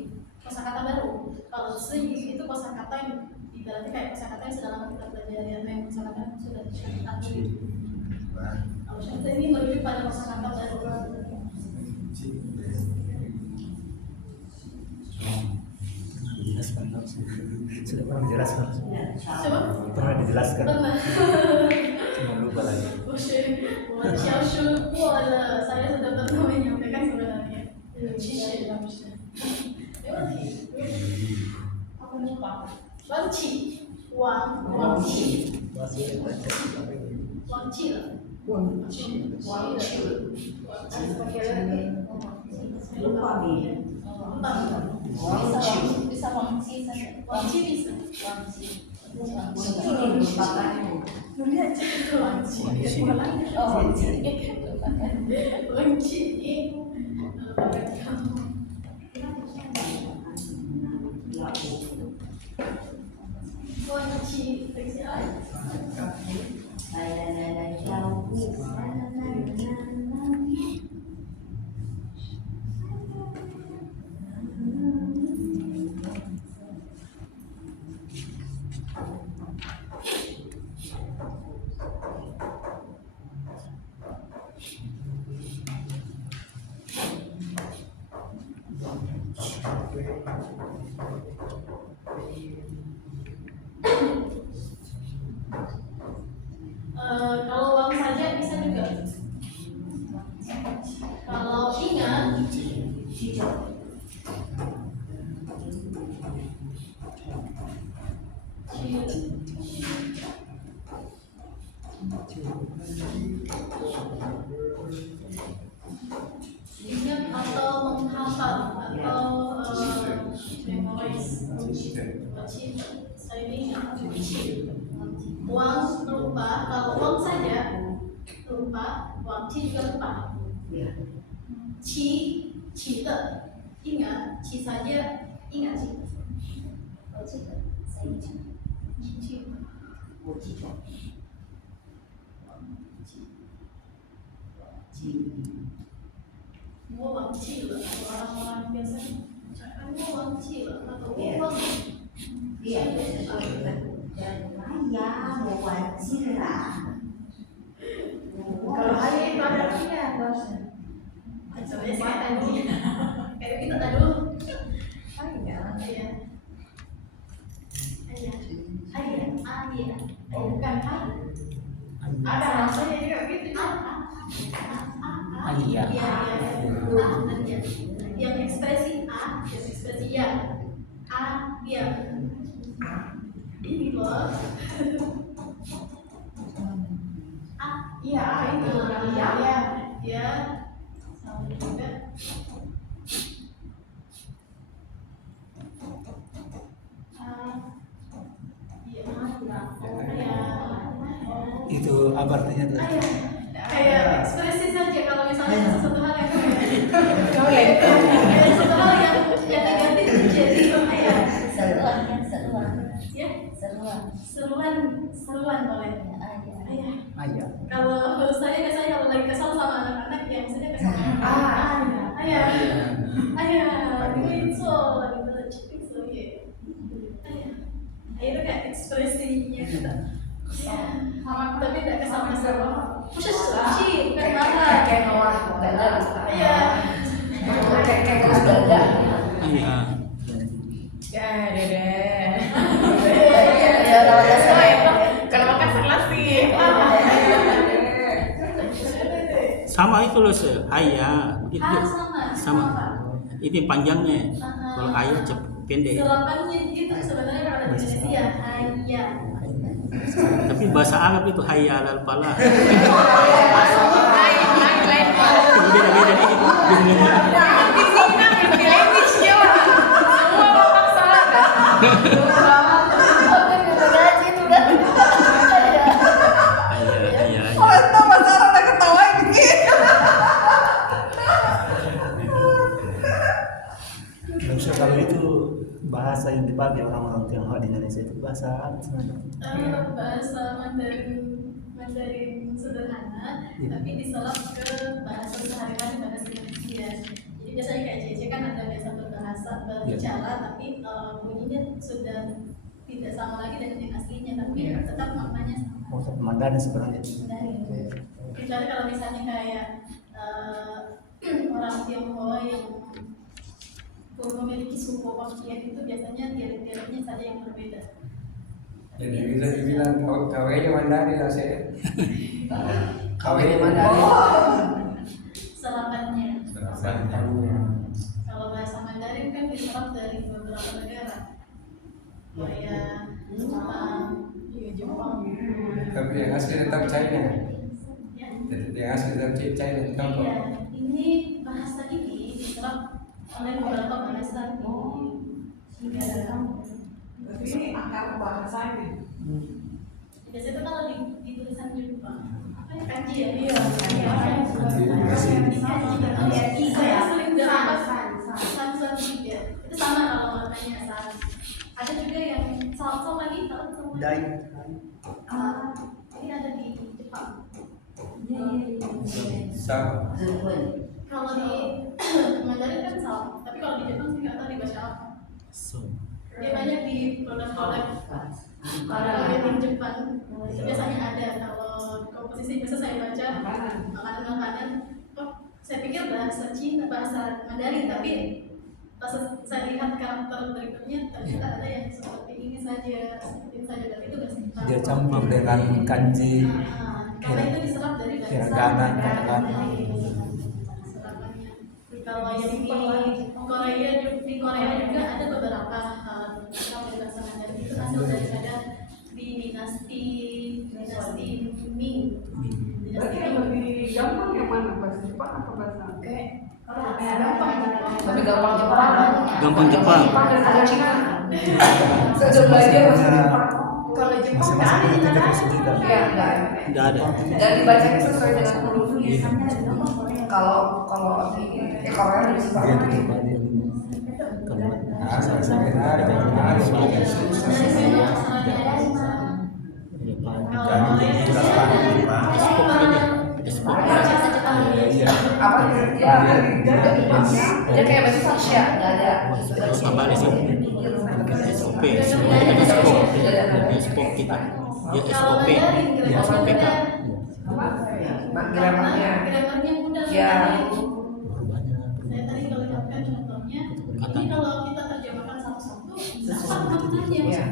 kosakata baru. Kalau 词语 itu kosakata yang ibaratnya kayak kosakata yang sudah lama kita pelajari atau yang kosakata yang sudah dicatat. Kalau 生词 ini merujuk pada kosakata baru. Sudah pernah dijelaskan. Coba? Pernah dijelaskan. Pernah. Cuma lupa lagi. 不是，我教书过了，3月份的后面有没看出来没？其实不是，没问题。好，我们把问题。王气了，lupa nih. Bisa wangci saja. Wangci bisa. Ini merupakan Wangci ini Wangci kalau uang saja bisa juga. Kalau ingat, ingat atau menghafal atau memorize. Saya ingat uang lupa, kalau uang saja lupa, uang juga lupa. Qi的 ingat, qi saja ingat qi. 我记得，谁记得？我记住。我忘记了，orang-orang biasanya saya忘记了那个我忘了。Iya, ayah mau wajib lah. Kalau ayah itu ada artinya, bosnya. Coba saya tadi, kayak kita tadi dulu. Ayah. Ayah. Oh, bukan ayah. Ada rasanya juga gitu. Iya. Yang ekspresi a, yang ekspresi ya. A, ya. Ini loh. A, Iya, itu. ya, Iya. ya. Sama juga. Itu apa artinya tuh? Kayak ekspresi saja kalau misalnya sesuatu hal yang Oh, ya. sesuatu hal yang negatif jadi kayak Seruan kan, seruan. ya seruan boleh. Ayah. Ayah. Kalau saya biasanya kalau lagi kesal sama anak-anak ya maksudnya kesal. Ayah. Ini itu gitu ya. Ayah itu kayak ekspresinya kita. Tapi tidak kesal-kesal. Khusus suci, bukan marah. Kayak ngawal. Iya. Ayah. Ya, dede. Kalau makan selasi. Sama itu loh se, ayah. Itu sama. Itu panjangnya. Kalau ayah pendek. Serapannya itu sebenarnya kalau ada di Indonesia ayah. Tapi bahasa Arab itu hayya alal falah. Maksudnya kalau itu bahasa yang dipakai orang-orang Tionghoa di Indonesia itu bahasa apa sebenarnya? Bahasa Mandarin sederhana, tapi diselap ke bahasa sehari-hari bahasa Indonesia. Jadi biasanya kayak JJ kan ada biasa berbicara, tapi bunyinya sudah tidak sama lagi dengan yang aslinya, tapi tetap maknanya sama. Oh, Mandarin sebenarnya. Mandarin. Kecuali kalau misalnya kayak orang Tionghoa yang memiliki suku Hokkien itu biasanya dialek-dialeknya saja yang berbeda. Jadi bisa dibilang kawenya Mandarin lah saya. Kawenya Mandarin. Serapannya. Serapannya. Kalau bahasa Mandarin kan diserap dari beberapa negara, kayak Jepang. Tapi yang asli tetap China. Ya. Yang asli tetap China contoh. Iya, ini bahasa ini diserap oleh beberapa bahasa di negara kamu. Tapi ini akar bahasa ini. Biasanya itu kalau di tulisan Jepang, apa ya, kanji ya? Iya, kanji. Saya sering dapat san tiga. Itu sama kalau maknanya san. Ada juga yang salsa lagi, tahu Dai. ini ada di Jepang. Sama. Kalau di Mandarin kan sal, tapi kalau di Jepang sih nggak tahu dibaca apa. Dia banyak di produk-produk marketing Jepang. Itu biasanya ada kalau komposisi biasa saya baca makanan-makanan. Oh, saya pikir bahasa Cina, bahasa Mandarin, tapi pas saya lihat karakter berikutnya ternyata ada yang seperti ini saja, dan itu bahasa Jepang. Dia campur dengan kanji, Karena itu diserap dari bahasa hiragana, katakana. Kalau yang di Korea juga ada beberapa dari bahasa Mandarin itu hasil daripada di dinasti Ming. Berarti yang lebih gampang yang mana, bahasa Jepang atau bahasa? Tapi gampang Jepang. Gampang Jepang. Ada Cina. Sudah belajar bahasa Jepang. Kalau Jepang Masing-masing punya versi juga. Ya, enggak. Tidak ada. Dan dibacanya sesuai dengan huruf. Kalau di Korea lebih susah. Dia tutup aja ini. Kalimat. Apa? Dia kayak bahasa Indonesia, enggak ada. Tambah di sini. SOP, semua kita SOP kita. Dia SOP, dia SOPK. Gramarnya. Gramarnya mudah. Ya. Saya tadi kalau lihatkan contohnya, ini kalau kita terjemahkan satu-satu, apa maknanya?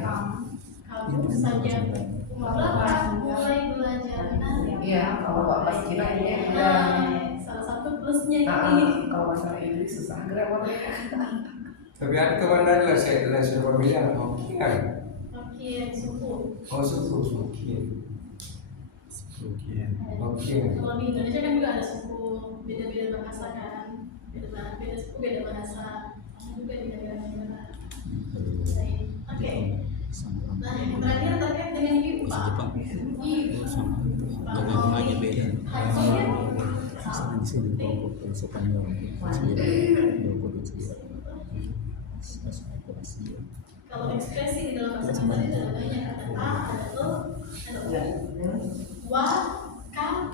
Kamu saja umur berapa mulai belajar menari? Iya, kalau bahasa Cina ini ada. Salah satu plusnya ini. Kalau bahasa Inggris susah gramarnya. Tapi ada kemana les pemilihan Hokkien. Oke, suku. Oh suku Hokkien. Kalau di Indonesia kan juga ada suku, beda-beda bahasa kan, beda suku, beda bahasa, juga di negara-negara. Oke. Nah, yang terakhir terkait dengan IPA. Agamanya beda. Kalau ekspresi di dalam bahasa Mandarin ada banyak, ada a, ada lo, ada u, wa, ka,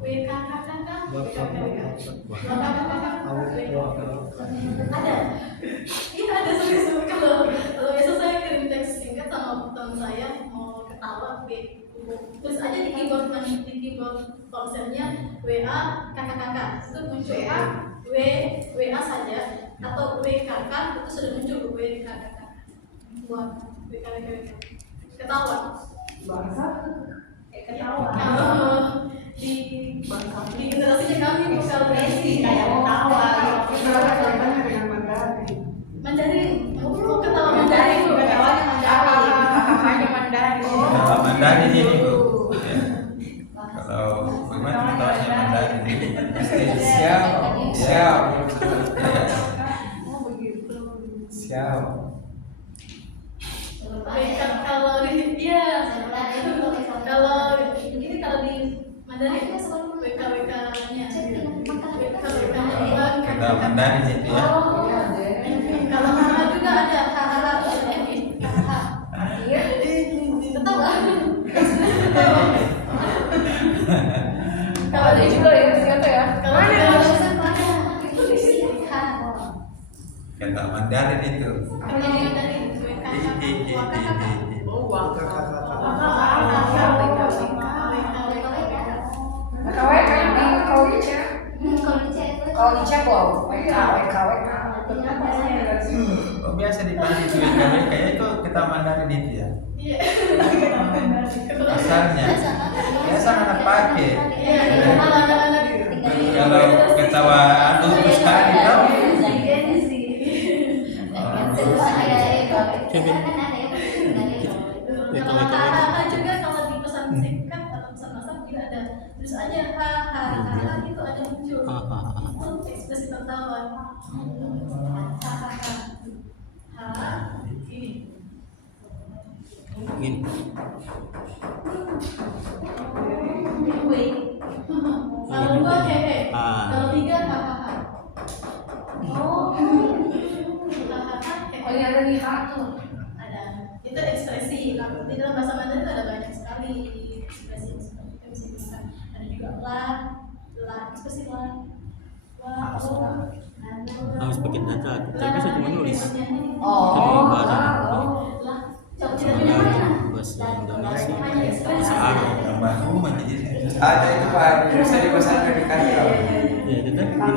w, k, k, k, k, w, k, k, k, ada. Iya ada serius. Kalau biasa saya kirim teks singkat sama teman saya mau ketawa, terus aja di keyboard ponselnya WA kakak itu muncul WA saja atau WKK itu sudah muncul WKK buat WKK ketawa bahasa ketawa kalau di generasinya kami bukan versi kayak ketawa kaitannya dengan Mandarin. Mandarin mau ketawa Mandarin ketawanya Mandarin Hanya Mandarin. Kalau Mandarin ini Bu. Ya. Kalau gimana ketawanya Mandarin ini pasti Siap. Oh begitu. Siap. kalau di dia kalau ini kalau di Mandarin WKWK-nya kita Mandarin itu ya. kalau HH juga ada HH ketawa kalau Ada juga ya ternyata ya. kalau itu di sini Kata Mandarin itu. kalau di Mandarin KW kayak di Kaulice. Kalau di chat loh, WK. Oh, biasa dipanggil itu kayaknya itu kita Mandarin itu ya. iya Asalnya biasa anak pakai. Kalau ketawa lucu sekali tau. Kevin, kita itu ekspresi tertawa. Ini. Kalau dua hehe, kalau tiga hahaha. Oh iya ada di tuh. Ada. Itu ekspresi. Di dalam bahasa Mandarin ada banyak sekali ekspresi seperti itu bisa digunakan. Ada juga la ekspresi la. Harus pakai data. Tapi bisa cuma nulis. Oh. Bahasa Bahasa Indonesia, bahasa Arab. Ada itu Pak, bisa dipasangkan di kantor. Ya, tetap ini.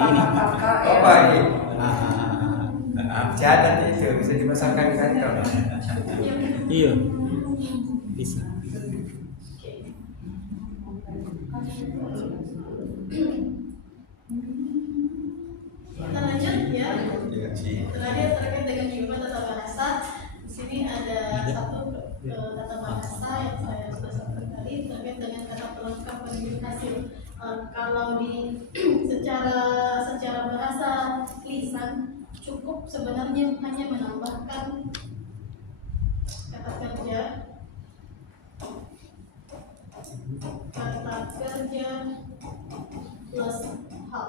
Oh Pak, ini. Maaf. Catat itu bisa dipasangkan di kantor. Iya, bisa. Kita lanjut ya. Iya sih. Terakhir terkait dengan juga tata bahasa. Di sini ada satu tata bahasa yang saya sudah sampaikan tadi terkait dengan kata pelengkap penunjuk hasil. Kalau di secara bahasa lisan cukup sebenarnya hanya menambahkan kata kerja plus hal.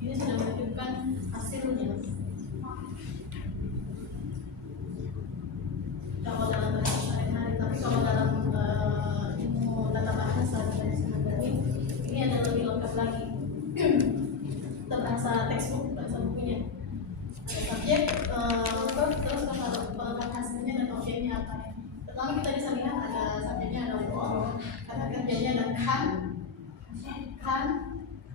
Ini sudah menunjukkan hasilnya. Kalau dalam bahasa sehari-hari, tapi kalau dalam ilmu tata bahasa dan sebagainya, ini ada lebih lengkap lagi. Kita bahasa textbook, bahasa bukunya. Ada subjek, terus pelengkap hasilnya dan objeknya apa ya. Pertama kita bisa lihat ada subjeknya ada what, kata kerjanya ada kan,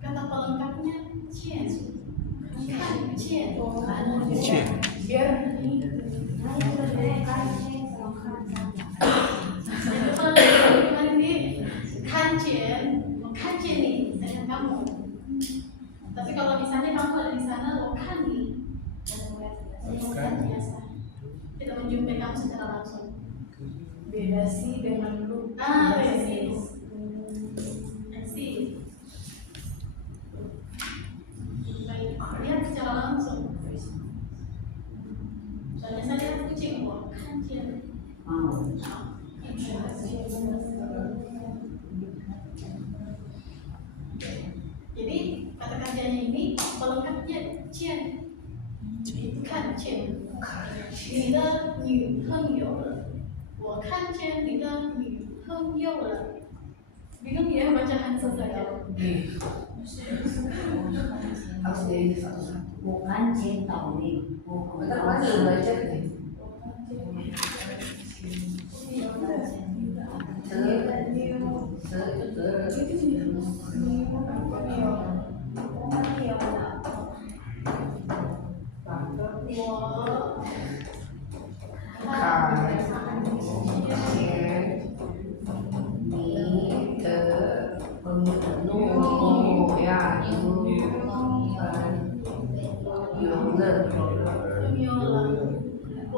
kata pelengkapnya cian, biar kamu. Tapi kalau misalnya kamu ada di sana, lokan nih, biasa. Kita menjumpai kamu secara langsung. Beda sih dengan lu. Sih. Lihat secara langsung. Soalnya saya lihat kucing kok, kancil. Jadi kata kerjanya ini pelengkapnya cian, kan cian. 你的女朋友了，我看见你的女朋友了。Bingung ya bacaan saya. Harus dari satu-satu. Bukan cinta nih. Bentar lagi belajar nih.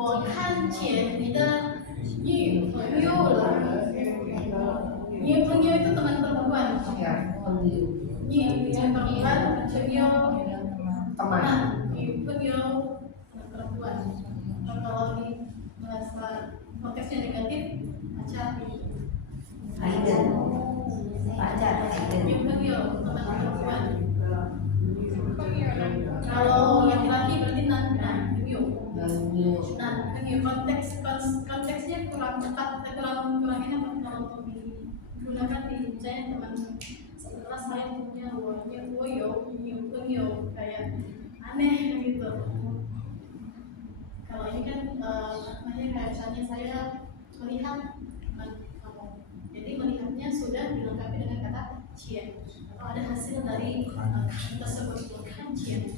我看见你的女朋友了。女朋友itu teman perempuan.女perempuan, teman. 女朋友 teman perempuan. Kalau di bahasa konteksnya negatif, pacar. Aiden. Pacar Aiden. 女朋友 teman perempuan. Kalau laki-laki berarti konteksnya kurang tepat, kurang enak kalau digunakan di misalnya teman setelah saya punya woyo kayak aneh gitu. Kalau ini kan namanya kayak misalnya saya melihat teman kamu, jadi melihatnya sudah dilengkapi dengan kata cie atau ada hasil dari tersebut kan cie.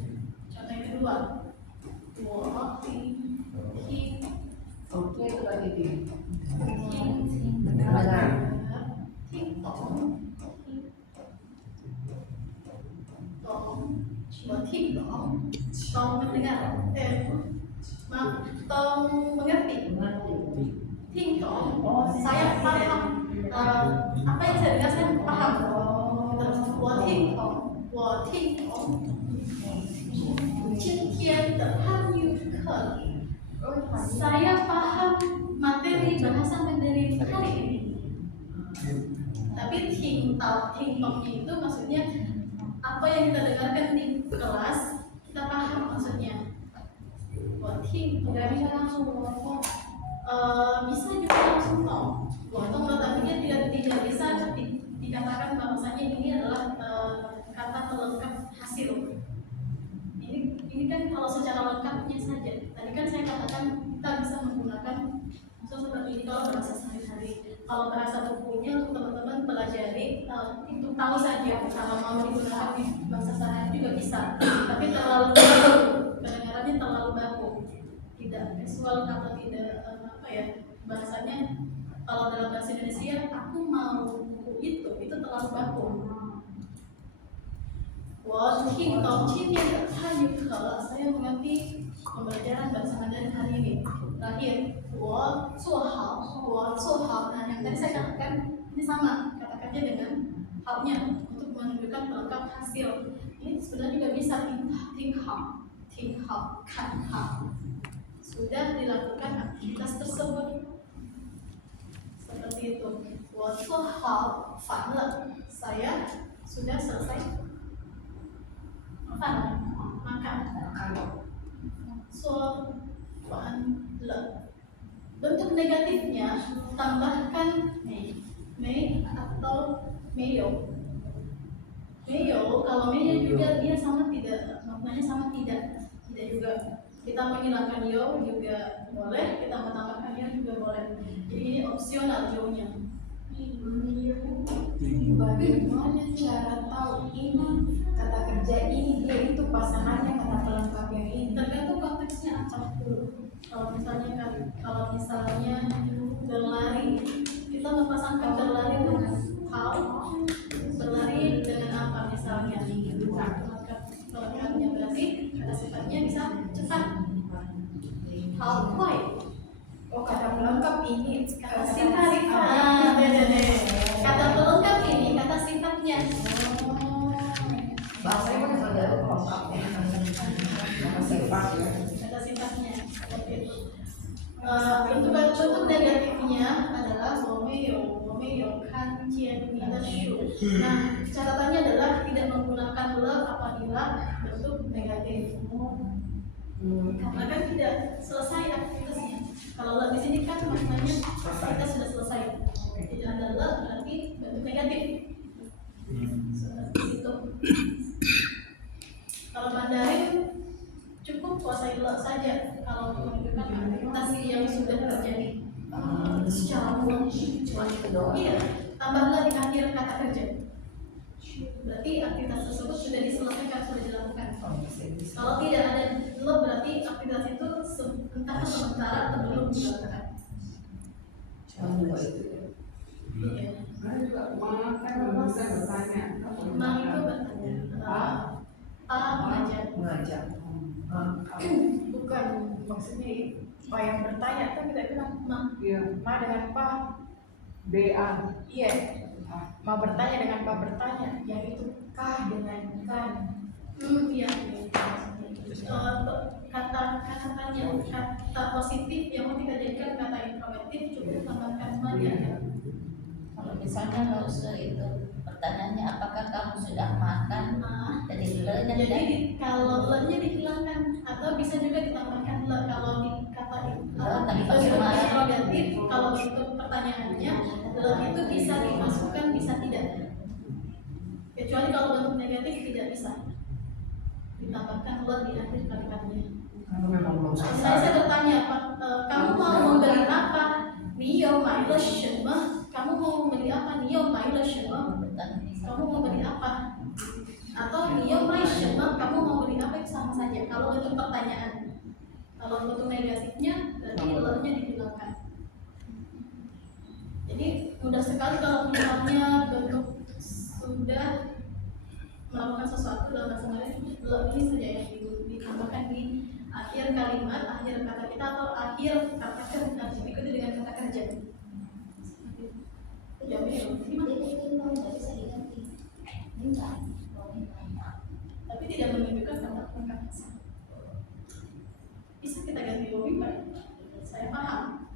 Contoh yang kedua, Oke, itu lagi di. Tong mendengar, maaf, tong mengerti. Ting tong, saya paham. Apa yang saya dengar saya paham. Ting tong, 我听懂今天的汉语课 saya paham materi bahasa Mandarin hari ini. Tapi ting-tongnya itu maksudnya apa yang kita dengarkan di kelas kita paham maksudnya. Ting tidak bisa langsung ngomong, bisa juga langsung tong. Tong tetapi dia tidak bisa dikatakan bahwasanya ini adalah kata pelengkap hasil. Ini kan kalau secara lengkapnya saja. Tadi kan saya katakan kita bisa menggunakan seperti ini kalau bahasa sehari-hari. Kalau bahasa bukunya untuk teman-teman pelajari itu tahu saja. Kalau mau digunakan di bahasa sehari juga bisa. Tapi terlalu baku, kedengarannya terlalu baku, tidak visual atau tidak bahasanya. Kalau dalam bahasa Indonesia, aku mau buku itu terlalu baku. 我听懂今天的汉语课了 saya mengerti pembelajaran bahasa Mandarin hari ini. Terakhir, 我做好 nah yang tadi saya katakan ini sama katakannya dengan halnya untuk menunjukkan pelengkap hasil. Ini sebenarnya juga bisa ting hao kan hao. Sudah dilakukan aktivitas tersebut seperti itu. 我做好 反了 saya sudah selesai makan. Bentuk negatifnya tambahkan mei atau meyo. Kalau meyo juga dia sama tidak, maknanya sama tidak juga. Kita menghilangkan yo juga boleh, kita menambahkan yo juga boleh. Jadi ini opsional yo-nya. Bagaimana cara tahu ini kata kerja ini dia itu pasangannya kata pelengkap yang ini? Tergantung konteksnya apa dulu. Kalau misalnya berlari, kita mempasangkan berlari dengan how, berlari dengan apa misalnya. Pelengkapnya berarti kata sifatnya bisa cepat. How kuai. Oh, kata pelengkap ini kata sifat. Kata pelengkap ini kata sifatnya. Bahasanya kan ada pelengkapnya. Kata sifat ya. Kata sifatnya seperti itu. Bentuk negatifnya adalah womeyo kan jian ni de shu. Nah, catatannya adalah tidak menggunakan le apabila bentuk negatif. Karena kan tidak selesai aktivitasnya. Kalau le di sini kan maknanya kita sudah selesai. Tidak ada le berarti bentuk negatif. Seperti itu. Kalau Mandarin cukup kuasai le saja kalau menunjukkan aktivitas yang sudah terjadi secara umum. Iya, tambah le di akhir kata kerja. Berarti aktivitas tersebut sudah diselesaikan, sudah dilakukan. Kalau tidak ada le berarti aktivitas itu entah sementara atau belum dilakukan. Iya. Kan bisa bertanya. Mang itu bertanya. Mengajak. Bukan maksudnya pa yang bertanya kan kita bilang ma. Iya. Ma dengan pa. BA. Iya. Ma bertanya dengan pa bertanya. Yang itu kah dengan kan. Iya. Kata positif yang mau kita jadikan kata introvertif cukup tambahkan ma di akhir. Kalau misalnya harus itu pertanyaannya apakah kamu sudah makan? Jadi kalau le-nya dihilangkan atau bisa juga ditambahkan le kalau di kata interrogatif. Kalau bentuk pertanyaannya le itu bisa dimasukkan bisa tidak. Kecuali kalau bentuk negatif tidak bisa ditambahkan le di akhir kalimatnya. Kalau memang belum Saya bertanya, kamu mau membeli apa? Niyo mai le shenme? Kamu mau membeli apa? Niyo mai le shenme? Kamu mau beli apa? Atau niyo mai shenme? Kamu mau beli apa? Itu sama saja. Kalau bentuk pertanyaan, kalau bentuk negatifnya berarti le-nya dihilangkan. Jadi mudah sekali kalau misalnya bentuk sudah melakukan sesuatu dalam bahasa Mandarin, le ini saja yang ditambahkan di akhir kalimat, akhir kata kita atau akhir kata kerja. Diikuti dengan kata kerja. Jawabnya ini tidak menunjukkan kata pelengkap hasil. Bisa kita ganti will be by. Saya paham.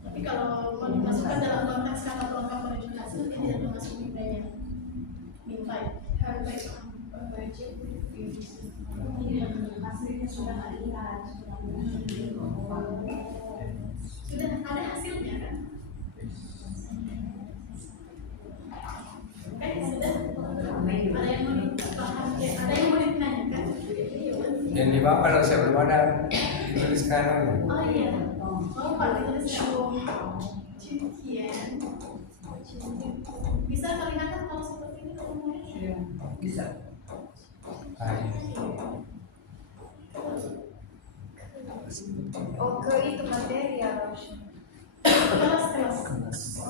Tapi kalau mau dimasukkan dalam konteks kata pelengkap menunjuk hasil, dia tidak termasuk will be by-nya. Minta. Hasilnya sudah lihat. Sudah ada hasilnya kan? Oke, sudah. Ada yang mau ditanyakan? Dan di bawah kalau saya belum ada ditulis sekarang. Oh iya. Oh, Pak ditulis Cutian. Bisa kelihatan kalau seperti ini kalau mau? Iya, bisa. Oh, ke itu materi ya, Kelas.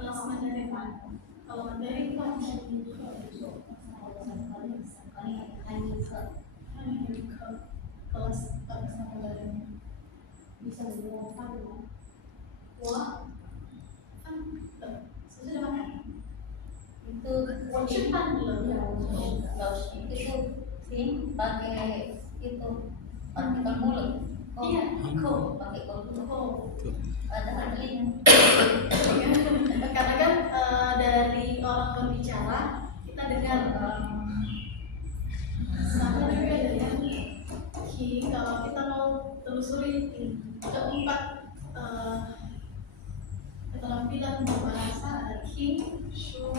Kelas materi Pak. Kalau materi Pak kelas materi bisa dilakukan. Wah, kan sudah makan. Itu Cepat belum? itu sih pakai itu partikel mulut. Iya. Pakai kol. Ada artinya. Karena kan dari orang berbicara kita dengar sama juga dari kalau kita mau telusuri keempat keterampilan berbahasa ada king, shuo,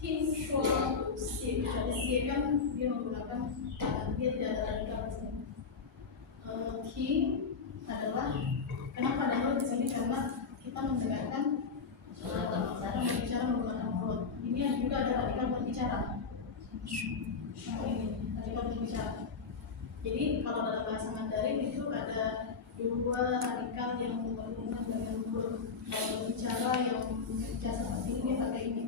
King shuo si, jadi si kan dia menggunakan dia tidak ada radikal di sini. King adalah kenapa ada di sini karena kita mendengarkan berbicara menggunakan mulut. Ini yang juga ada radikal berbicara. Ini radikal berbicara. Jadi kalau dalam bahasa Mandarin itu ada dua radikal yang berhubungan dengan mulut. Kalau berbicara yang berbicara seperti ini dia pakai ini.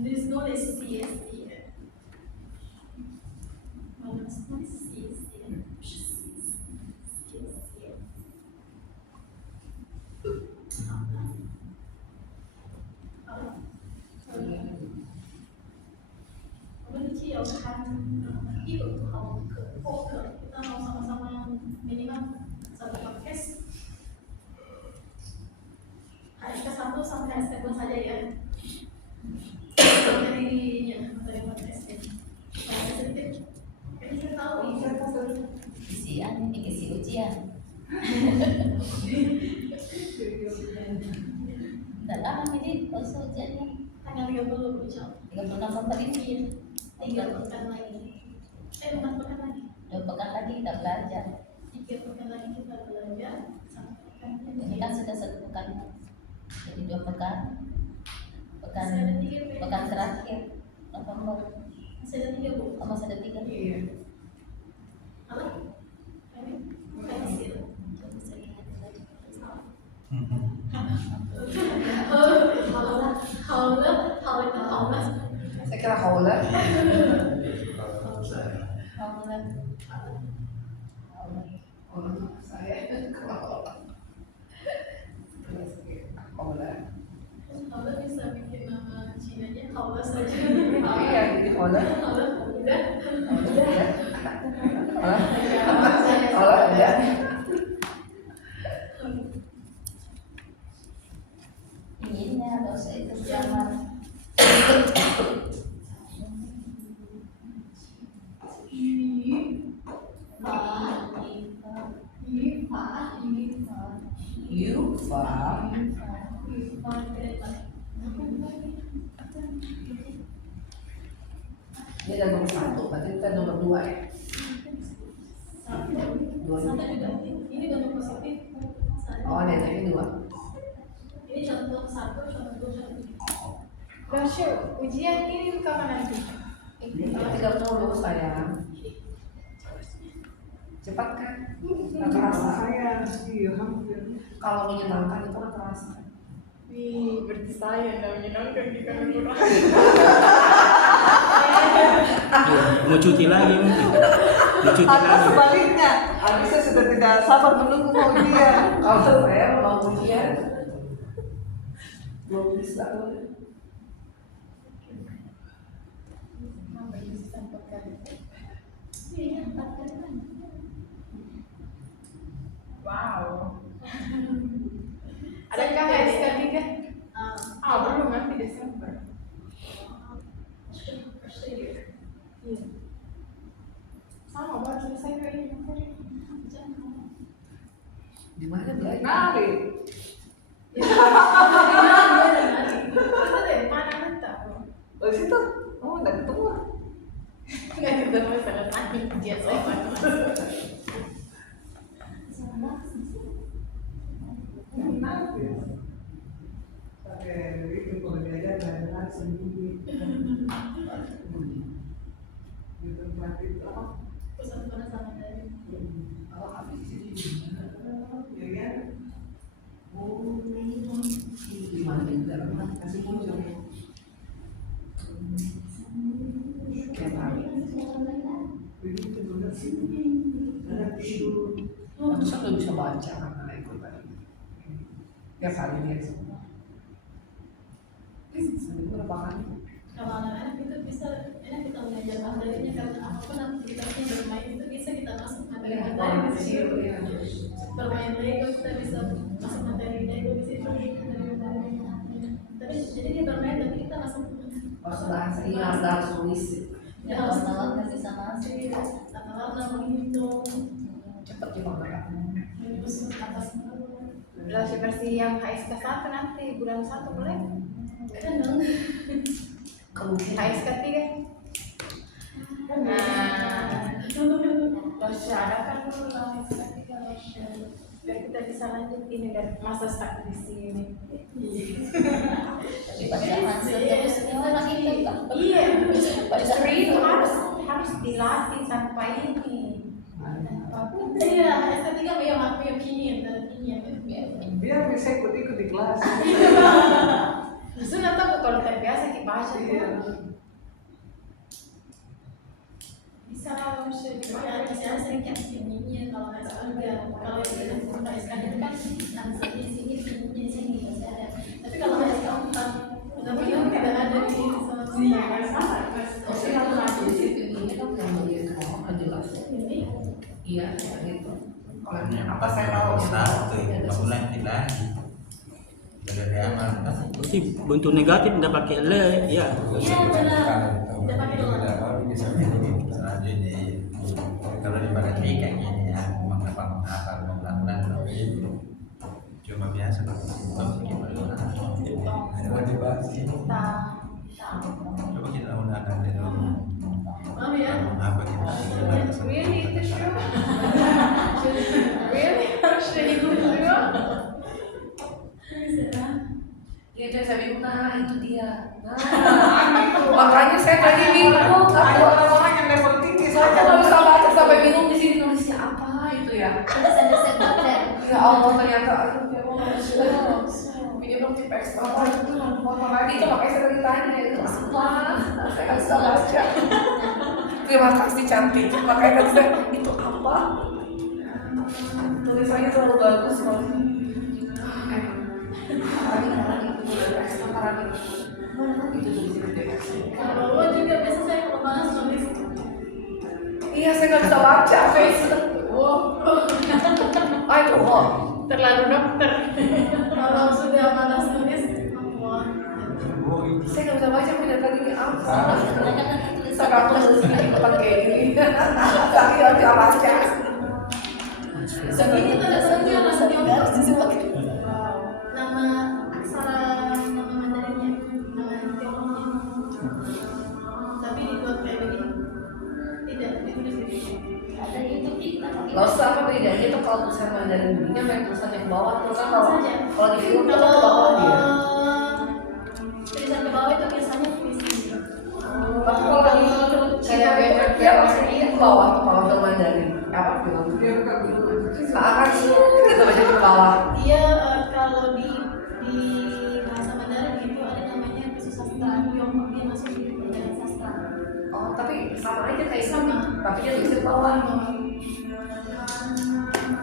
This note is CSD. Itu kalau kita mau sama-sama minimal satu podcast. HSK 1 sampai HSK 2 saja ya. Materi podcast ini. Sedikit. Kita tahu dikasih ujian. Tidak lama jadi proses ujiannya. Tanggal 30 insya Allah. 30 November ini. 3 pekan lagi. 4 pekan lagi. 2 pekan lagi kita belajar. 3 pekan lagi kita belajar. Ini kan sudah 1 pekan. Jadi 2 pekan. Pekan terakhir November. Masih ada 3 Bu. Oh, masih ada 3. Iya. Apa? Ini hasil. Haulah. Saya kira haulah. Saya haulah. Haulah bisa bikin nama Cinanya haulah saja. Oh iya, jadi haulah. Haulah udah. Haulah udah. Inginnya dosa itu zaman Ini ada nomor 1, berarti kita nomor 2 ya? Ini bentuk positif. Oh, ada yang 2. Ini contoh 1, contoh 2, contoh 3. Rasyo, ujian ini kapan nanti? Ini 30 sayang. Cepat kan? Nggak Rasa terasa. saya, iya hampir. Kalau menyenangkan itu nggak terasa. Wih, berarti saya yang menyenangkan di kantor. Mau cuti lagi mungkin. Mau cuti Atau lagi. sebaliknya, Anissa sudah tidak sabar menunggu mau dia. Kalau saya mau ujian, belum bisa. Wow. Adakah HSK 3? Belum, nanti Desember. Iya. Sama, baru selesai kayak ini. Di mana belajar? Nari. Oh situ? Oh udah ketemu. Nggak ketemu sama saking dia saya. Pakai itu kalau diajar belajar sendiri. Di tempat itu apa? Pusat penasaran dari. Oh habis itu. Ya kan? Di mana juga? Kasih muncul. Kayak tadi. Begitu benar sih. Ada tidur. Masa nggak bisa baca karena ikut tadi. Ya kali dia semua. Seminggu berapa kali? Kalau anak-anak itu bisa, enak kita belajar materinya karena apapun aktivitasnya bermain itu bisa kita masuk materi-materi di situ. Bermain Lego kita bisa masuk materi Lego di situ. Tapi jadi dia bermain tapi kita masuk. Harus bahasa, iya harus tulis. Ya harus tahu nggak bisa masuk. Kata-kata menghitung. Cepat juga mereka. Terus atas Versi yang HSK 1 nanti bulan 1 boleh? kan dong. HSK 3. Nah, Rosya ada kan dulu HSK 3 Rosya. Biar kita bisa lanjut ini dan masa stuck di sini. Tapi bacaan terus kita lagi Iya, justru itu harus dilatih tanpa ini. Iya, estetika yang opinion dan opinion. Dia bisa ikut-ikut di kelas. Justru nanti aku kalau terbiasa kita baca Bisa lah bisa dibayar, bisa sering yang opinion kalau nggak salah enggak. Kalau yang kita SK itu kan langsung di sini, di sini masih ada. Tapi kalau SK 4 benar-benar tidak ada di sama sini. Pasti aku ngaji di situ ini kan yang dia ngomong kan jelas. Iya, gitu. Kalau apa saya tahu satu bulan tidak dari aman Berarti bentuk negatif tidak pakai le, ya. Iya benar. Tidak pakai selanjutnya kalau di matematika gini ya mengapa mau pelan-pelan cuma biasa Ada dibahas ini. coba kita gunakan dulu Maaf ya. apa kita Really itu sure. Really harus jadi itu sure. Dia itu saya bingung, nah itu dia. Makanya saya tadi bingung. Ada orang-orang yang level tinggi Saya saja. nggak bisa baca sampai bingung di sini nulisnya apa itu ya. Ya Allah ternyata aduh ya Allah. Ini belum tipe ekstra itu potong lagi itu makanya saya tadi tanya itu apa? Saya nggak bisa baca. Terima kasih cantik. Makanya tadi saya itu apa? Tulisannya terlalu bagus loh. Kalau lo juga biasa saya kalau bahas nulis. Iya, saya nggak bisa baca. Ayo, Terlalu dokter. Kalau sudah malas nulis, saya nggak bisa baca punya tadi ini apa? Saya nggak tulis ikutan kayak gini. Tapi nggak bisa baca. segini tanda-tandanya langsung diangkat. Nama aksara nama Mandarinnya, nama Tiongkoknya. Tapi dibuat kayak begini. Tidak ditulis begini. ada YouTube kita. Nggak usah apa bedanya itu kalau tulisan Mandarin bunyinya main tulisannya ke bawah terus kan kalau di film itu ke bawah dia. Tulisan ke bawah itu biasanya di sini. Tapi kalau di film kayak beda dia maksudnya ke bawah kalau film Mandarin apa film Dia kalau di bahasa Mandarin itu ada namanya Bisu Sastra Tiongkok, dia masuk di pelajaran sastra. Oh, tapi sama aja kayak sama, tapi dia tulis di bawah.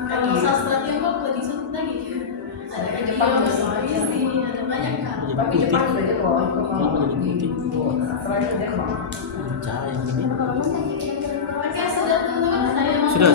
Kalau sastra Tiongkok lebih sulit lagi. Ada Jepang, ada banyak kan. Tapi Jepang juga di bawah. Sastra itu Jepang. Cara yang ini. Oke, sudah teman-teman, saya mau Sudah.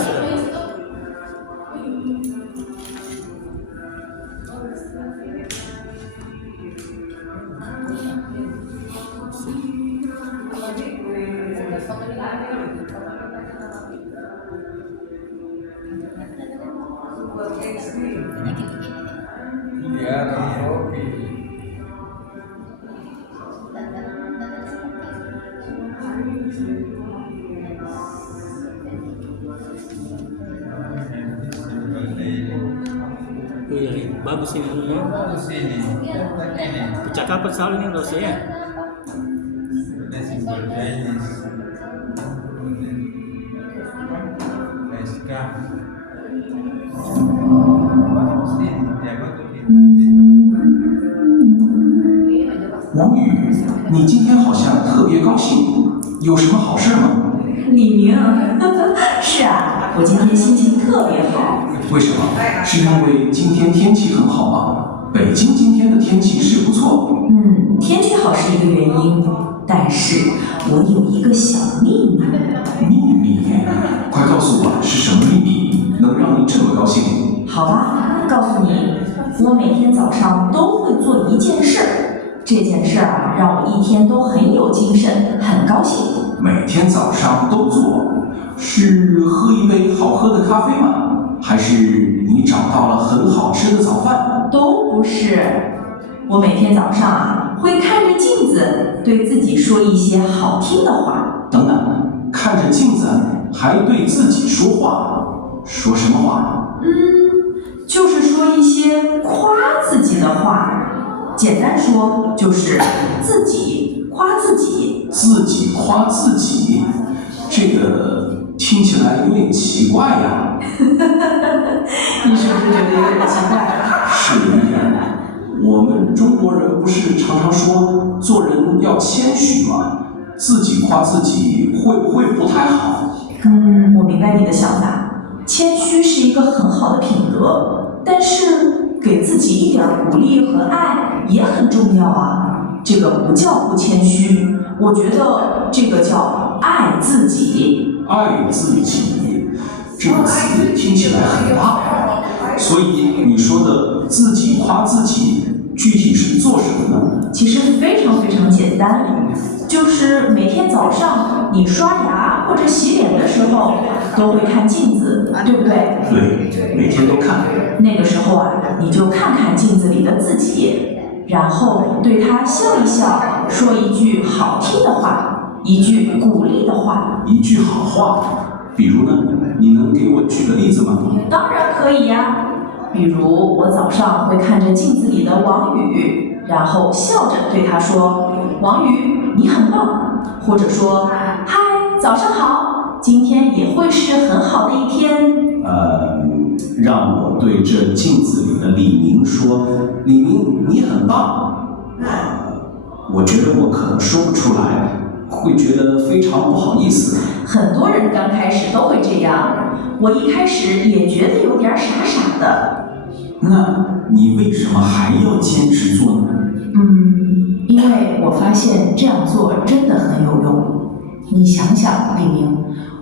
Iya, kopi. Oh iya, bagus ini. Bagus ini. Percakapan selalu ini Rose ya. Simbol Chinese. SK. Bagus ini, dia bagus ini. 王宇，你今天好像特别高兴，有什么好事吗？李明，是啊，我今天心情特别好。为什么？是因为今天天气很好吗？北京今天的天气是不错。天气好是一个原因，但是我有一个小秘密。秘密？快告诉我是什么秘密，能让你这么高兴？好吧，告诉你，我每天早上都会做一件事，这件事啊，让我一天都很有精神，很高兴。每天早上都做，是喝一杯好喝的咖啡吗？还是你找到了很好吃的早饭？都不是，我每天早上啊会看着镜子，对自己说一些好听的话。等等，看着镜子还对自己说话，说什么话？就是说一些夸自己的话。简单说就是自己夸自己。自己夸自己，这个听起来有点奇怪呀。你是不是觉得有点奇怪？是有一点。我们中国人不是常常说做人要谦虚吗？自己夸自己会不会不太好？我明白你的想法。谦虚是一个很好的品德，但是给自己一点鼓励和爱也很重要啊。这个不叫不谦虚，我觉得这个叫爱自己。爱自己这个词听起来很大，所以你说的自己夸自己，具体是做什么呢？其实非常非常简单，就是每天早上你刷牙或者洗脸的时候都会看镜子，对不对？对，每天都看。那个时候啊，你就看看镜子里的自己，然后对他笑一笑，说一句好听的话，一句鼓励的话。一句好话，比如呢？你能给我举个例子吗？当然可以呀。比如我早上会看着镜子里的王宇，然后笑着对他说：“王宇，你很棒。”或者说：“嗨，早上好，今天也会是很好的一天。”让我对着镜子里的李明说：“李明，你很棒。”我觉得我可能说不出来，会觉得非常不好意思。很多人刚开始都会这样，我一开始也觉得有点傻傻的。那你为什么还要坚持做呢？因为我发现这样做真的很有用。你想想，李明，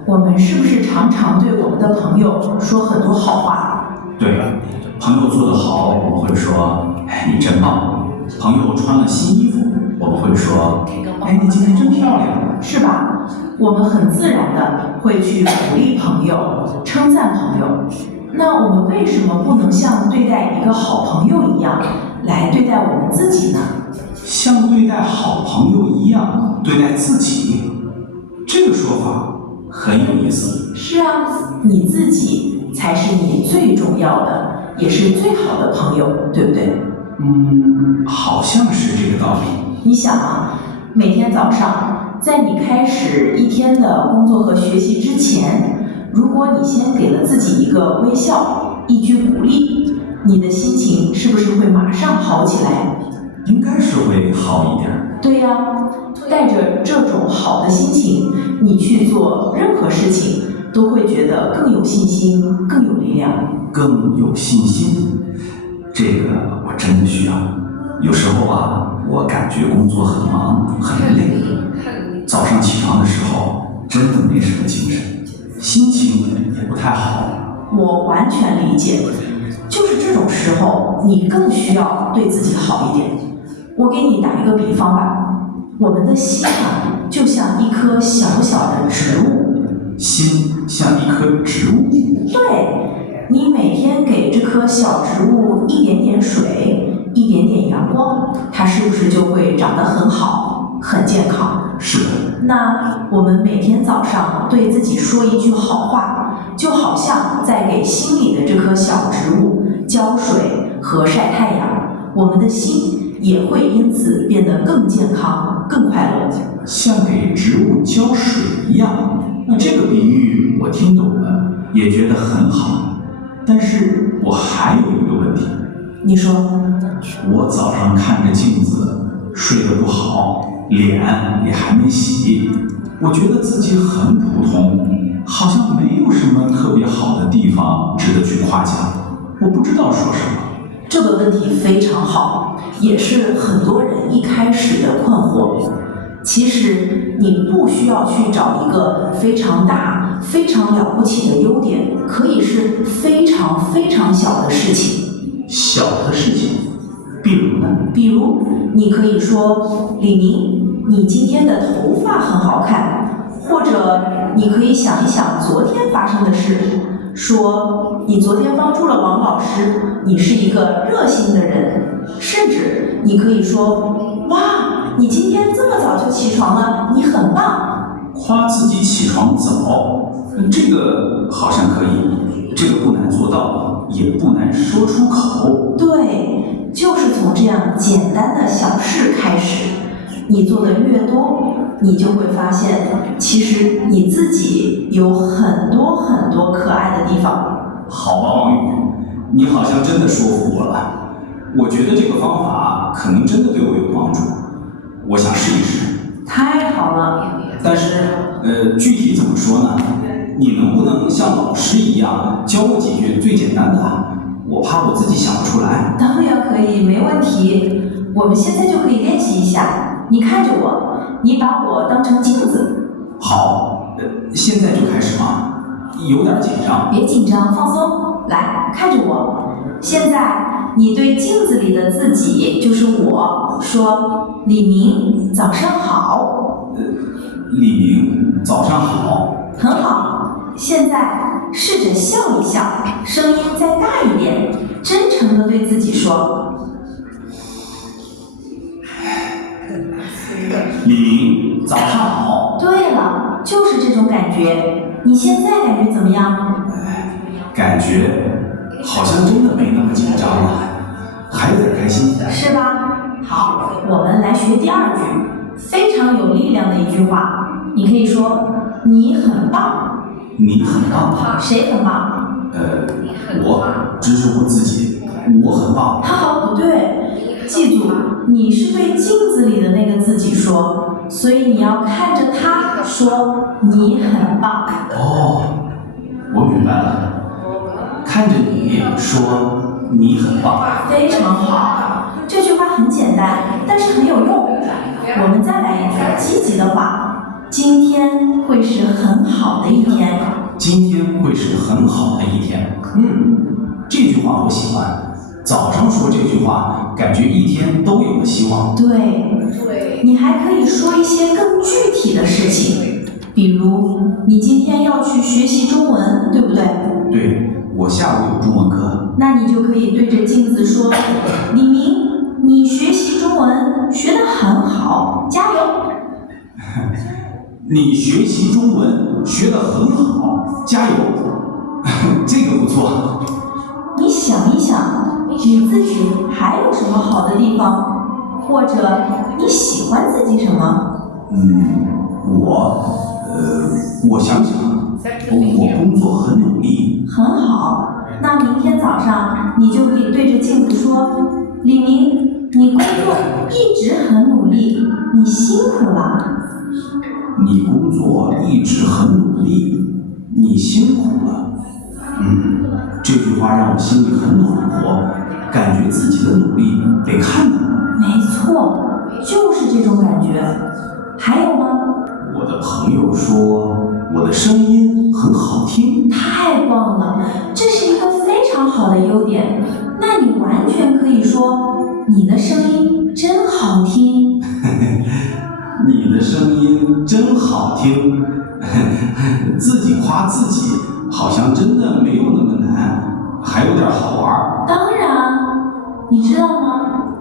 我们是不是常常对我们的朋友说很多好话？对，朋友做得好，我们会说：“哎，你真棒。”朋友穿了新衣服，我们会说：“哎，你今天真漂亮。”是吧？我们很自然的会去鼓励朋友，称赞朋友。那我们为什么不能像对待一个好朋友一样来对待我们自己呢？像对待好朋友一样对待自己，这个说法很有意思。是啊，你自己才是你最重要的，也是最好的朋友，对不对？好像是这个道理。你想啊，每天早上在你开始一天的工作和学习之前，如果你先给了自己一个微笑，一句鼓励，你的心情是不是会马上好起来？应该是会好一点。对呀，带着这种好的心情，你去做任何事情都会觉得更有信心，更有力量。更有信心，这个我真的需要。有时候啊，我感觉工作很忙很累，早上起床的时候真的没什么精神，心情也不太好。我完全理解，就是这种时候，你更需要对自己好一点。我给你打一个比方吧，我们的心啊，就像一棵小小的植物。心像一棵植物。对，你每天给这棵小植物一点点水，一点点阳光，它是不是就会长得很好，很健康？是的。那我们每天早上对自己说一句好话，就好像在给心里的这棵小植物浇水和晒太阳，我们的心也会因此变得更健康、更快乐。像给植物浇水一样。那这个比喻我听懂了，也觉得很好。但是我还有一个问题。你说。我早上看着镜子，睡得不好，脸也还没洗，我觉得自己很普通，好像没有什么特别好的地方值得去夸奖。我不知道说什么。这个问题非常好，也是很多人一开始的困惑。其实你不需要去找一个非常大、非常了不起的优点，可以是非常非常小的事情。小的事情，比如呢？比如你可以说：“李明，你今天的头发很好看。”或者你可以想一想昨天发生的事，说你昨天帮助了王老师，你是一个热心的人。甚至你可以说：“哇，你今天这么早就起床了，你很棒。”夸自己起床早，这个好像可以，这个不难做到，也不难说出口。对，就是从这样简单的小事开始，你做的越多，你就会发现，其实你自己有很多很多可爱的地方。好吧，王宇，你好像真的说服我了。我觉得这个方法可能真的对我有帮助，我想试一试。太好了。但是，具体怎么说呢？你能不能像老师一样教我几句最简单的？我怕我自己想不出来。当然可以，没问题。我们现在就可以练习一下。你看着我，你把我当成镜子。好，现在就开始吗？有点紧张。别紧张，放松。来，看着我。现在你对镜子里的自己，就是我，说：“李明，早上好。”李明，早上好。很好。现在试着笑一笑，声音再大一点，真诚地对自己说：“李明，早上好。”对了，就是这种感觉。你现在感觉怎么样？感觉好像真的没那么紧张了，还有点开心。是吧？好，我们来学第二句，非常有力量的一句话。你可以说：“你很棒。”你很棒。谁很棒？我，只是我自己，我很棒。好，不对，记住，你是对镜子里的那个自己说，所以你要看着他说你很棒。哦，我明白了，看着你说你很棒。非常好，这句话很简单，但是很有用。我们再来一句积极的话：今天会是很好的一天。今天会是很好的一天。这句话我喜欢。早上说这句话，感觉一天都有了希望。对，你还可以说一些更具体的事情，比如你今天要去学习中文，对不对？对，我下午有中文课。那你就可以对着镜子说：“李明，你学习中文学得很好，加油！”你学习中文学得很好，加油！这个不错。你想一想，你自己还有什么好的地方，或者你喜欢自己什么？我想想，我工工作很努力。很好，那明天早上你就可以对着镜子说：李明，你工作一直很努力，你辛苦了。你工作一直很努力，你辛苦了。这句话让我心里很暖和，感觉自己的努力被看到。没错，就是这种感觉。还有吗？我的朋友说我的声音很好听。太棒了，这是一个非常好的优点。那你完全可以说你的声音真好听。你的声音真好听。自己夸自己好像真的没有那么难，还有点好玩。当然，你知道吗？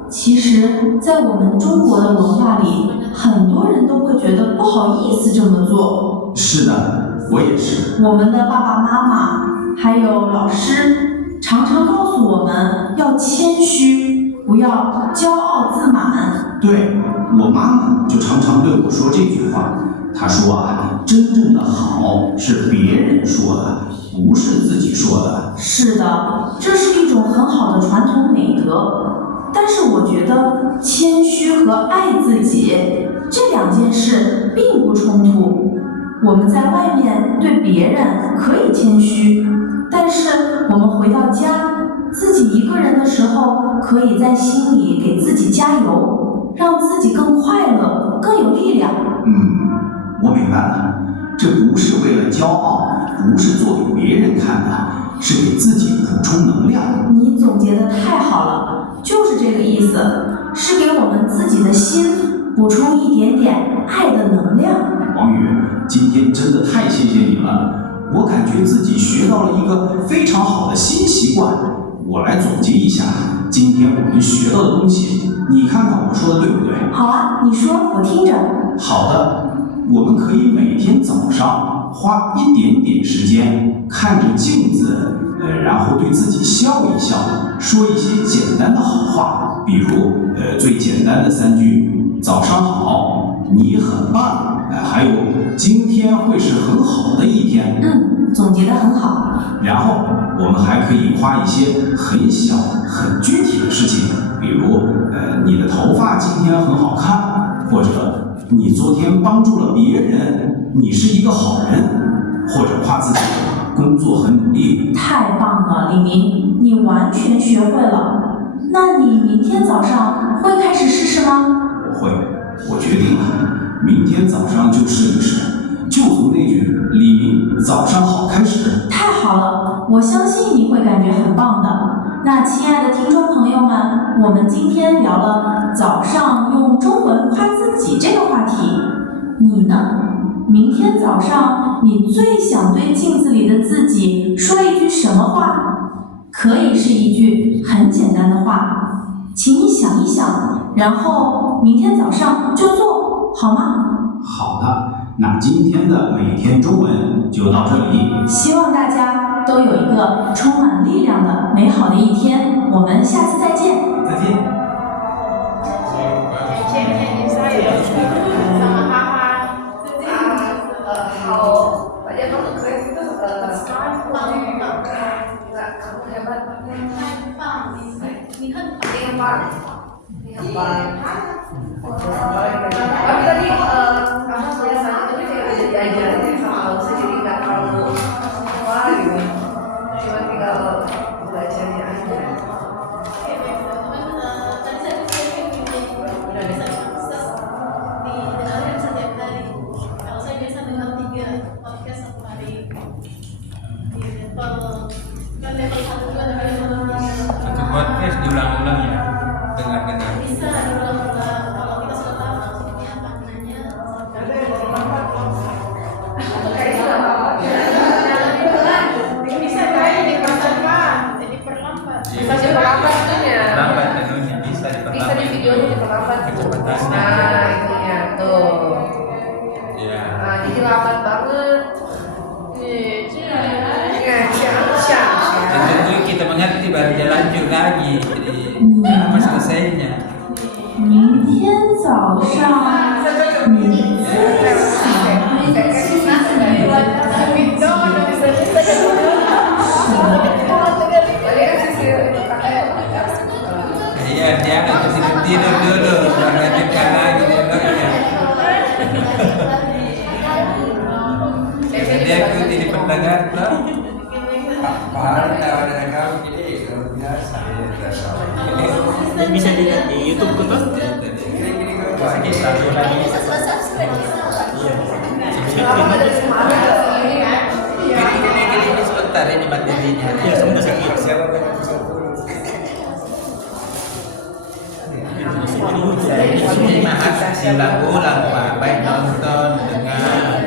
其实在我们中国的文化里，很多人都会觉得不好意思这么做。是的，我也是。我们的爸爸妈妈还有老师常常告诉我们要谦虚，不要骄傲自满。对，我妈妈就常常对我说这句话。她说啊，真正的好是别人说的，不是自己说的。是的，这是一种很好的传统美德。但是我觉得谦虚和爱自己这两件事并不冲突。我们在外面对别人可以谦虚，但是我们回到家，自己一个人的时候，可以在心里给自己加油，让自己更快乐，更有力量。我明白了，这不是为了骄傲，不是做给别人看的，是给自己补充能量。你总结得太好了，就是这个意思，是给我们自己的心补充一点点爱的能量。王宇，今天真的太谢谢你了，我感觉自己学到了一个非常好的新习惯。我来总结一下今天我们学到的东西，你看看我说的对不对？好啊，你说，我听着。好的，我们可以每天早上花一点点时间看着镜子，然后对自己笑一笑，说一些简单的好话，比如最简单的3句：早上好，你很棒，还有今天会是很好的一天。总结得很好。然后我们还可以夸一些很小很具体的事情，比如你的头发今天很好看，或者你昨天帮助了别人，你是一个好人，或者夸自己工作很努力。太棒了，李明，你完全学会了。那你明天早上会开始试试吗？我会，我决定了，明天早上就试一试，就从那句“李明早上好”开始。太好了，我相信你会感觉很棒的。那亲爱的听众朋友们，我们今天聊了早上用中文夸自己这个话题，你呢？明天早上你最想对镜子里的自己说一句什么话？可以是一句很简单的话，请你想一想，然后明天早上就做，好吗？好的，那今天的每天中文就到这里。希望大家都有一个充满力量的美好的一天，我们下次再见。再见。好，大家都很可以，kamu hebat, 太棒，你很棒，你很棒，你很棒。Tapi tadi kamu biasanya itu kayak diajarin sama Alsa, jadi nggak terlalu wah gitu, cuma tinggal belajarnya aja. Tadi saya udah bisa akses didengarkan setiap hari. Kalau saya biasa dengar 3 podcast satu hari. Di level 1 juga ada level 3. Satu podcast diulang-ulang ya, dengar-dengar. Bisa diulang-ulang kalau kita sudah tahu maksudnya maknanya. Bisa kayak diperlambat, jadi perlambat. Bisa diperlambat itunya. Lambat tentunya bisa diperlambat. Bisa di videonya diperlambat kecepatannya. Nah itunya tuh. Ya. Nah jadi lambat banget. Dan tentu kita mengerti baru jalan juga lagi, jadi lama selesainya. 明天早上你最想对自己 Padahal tawaran kamu gini luar biasa. Bisa dilihat di YouTube kok Bang. Gini kalau Satu lagi. Ini sebentar ini materinya. Ya, sebentar sedikit. siapa yang bisa turun? Ini mahas diulang-ulang Pak, baik nonton, dengar,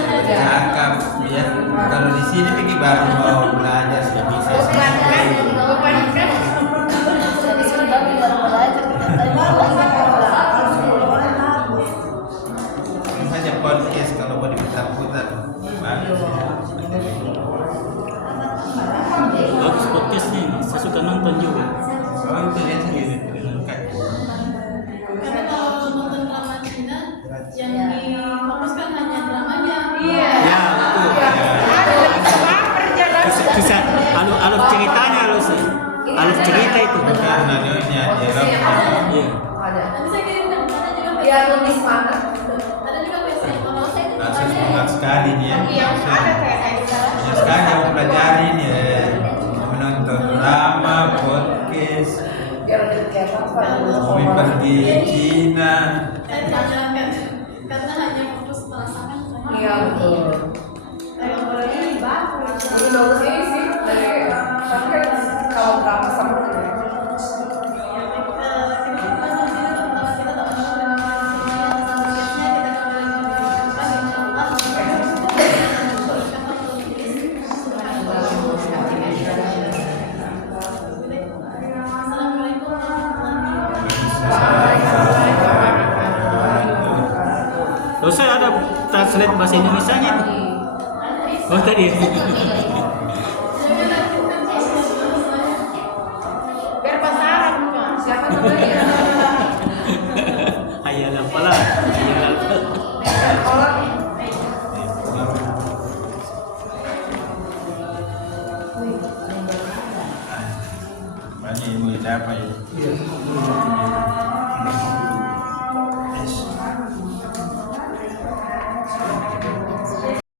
bercakap, ya. Kalau di sini pikir baru mau belajar sudah bisa. Saja podcast kalau mau diputar-putar, bagus. Bagus podcastnya, saya suka nonton juga. Oh itu lihat sendiri. Karena kalau nonton drama Cina yang difokuskan hanya dramanya. Ya, betul. Kisah alur ceritanya alur cerita itu. Karena nyonya dialog. Iya. Nanti saya kirimkan ada juga Biar lebih semangat. Ada juga versi yang kalau saya Langsung semangat sekali nih ya. Iya, ada kayak Ya sekarang yang mempelajari nih ya. Menonton drama, podcast, biar lebih kegiatan mau pergi Cina. saya tidak jalankan karena hanya fokus merasakan saya. Iya betul. Ini bagus ini sih dari sampai kalau drama sama juga. Terus saya ada translate bahasa Indonesianya tuh. Oh tadi. Biar bahasa Arab bukan? Siapa namanya? Hayal apalah. Hayal apa. Banyak ilmu dapat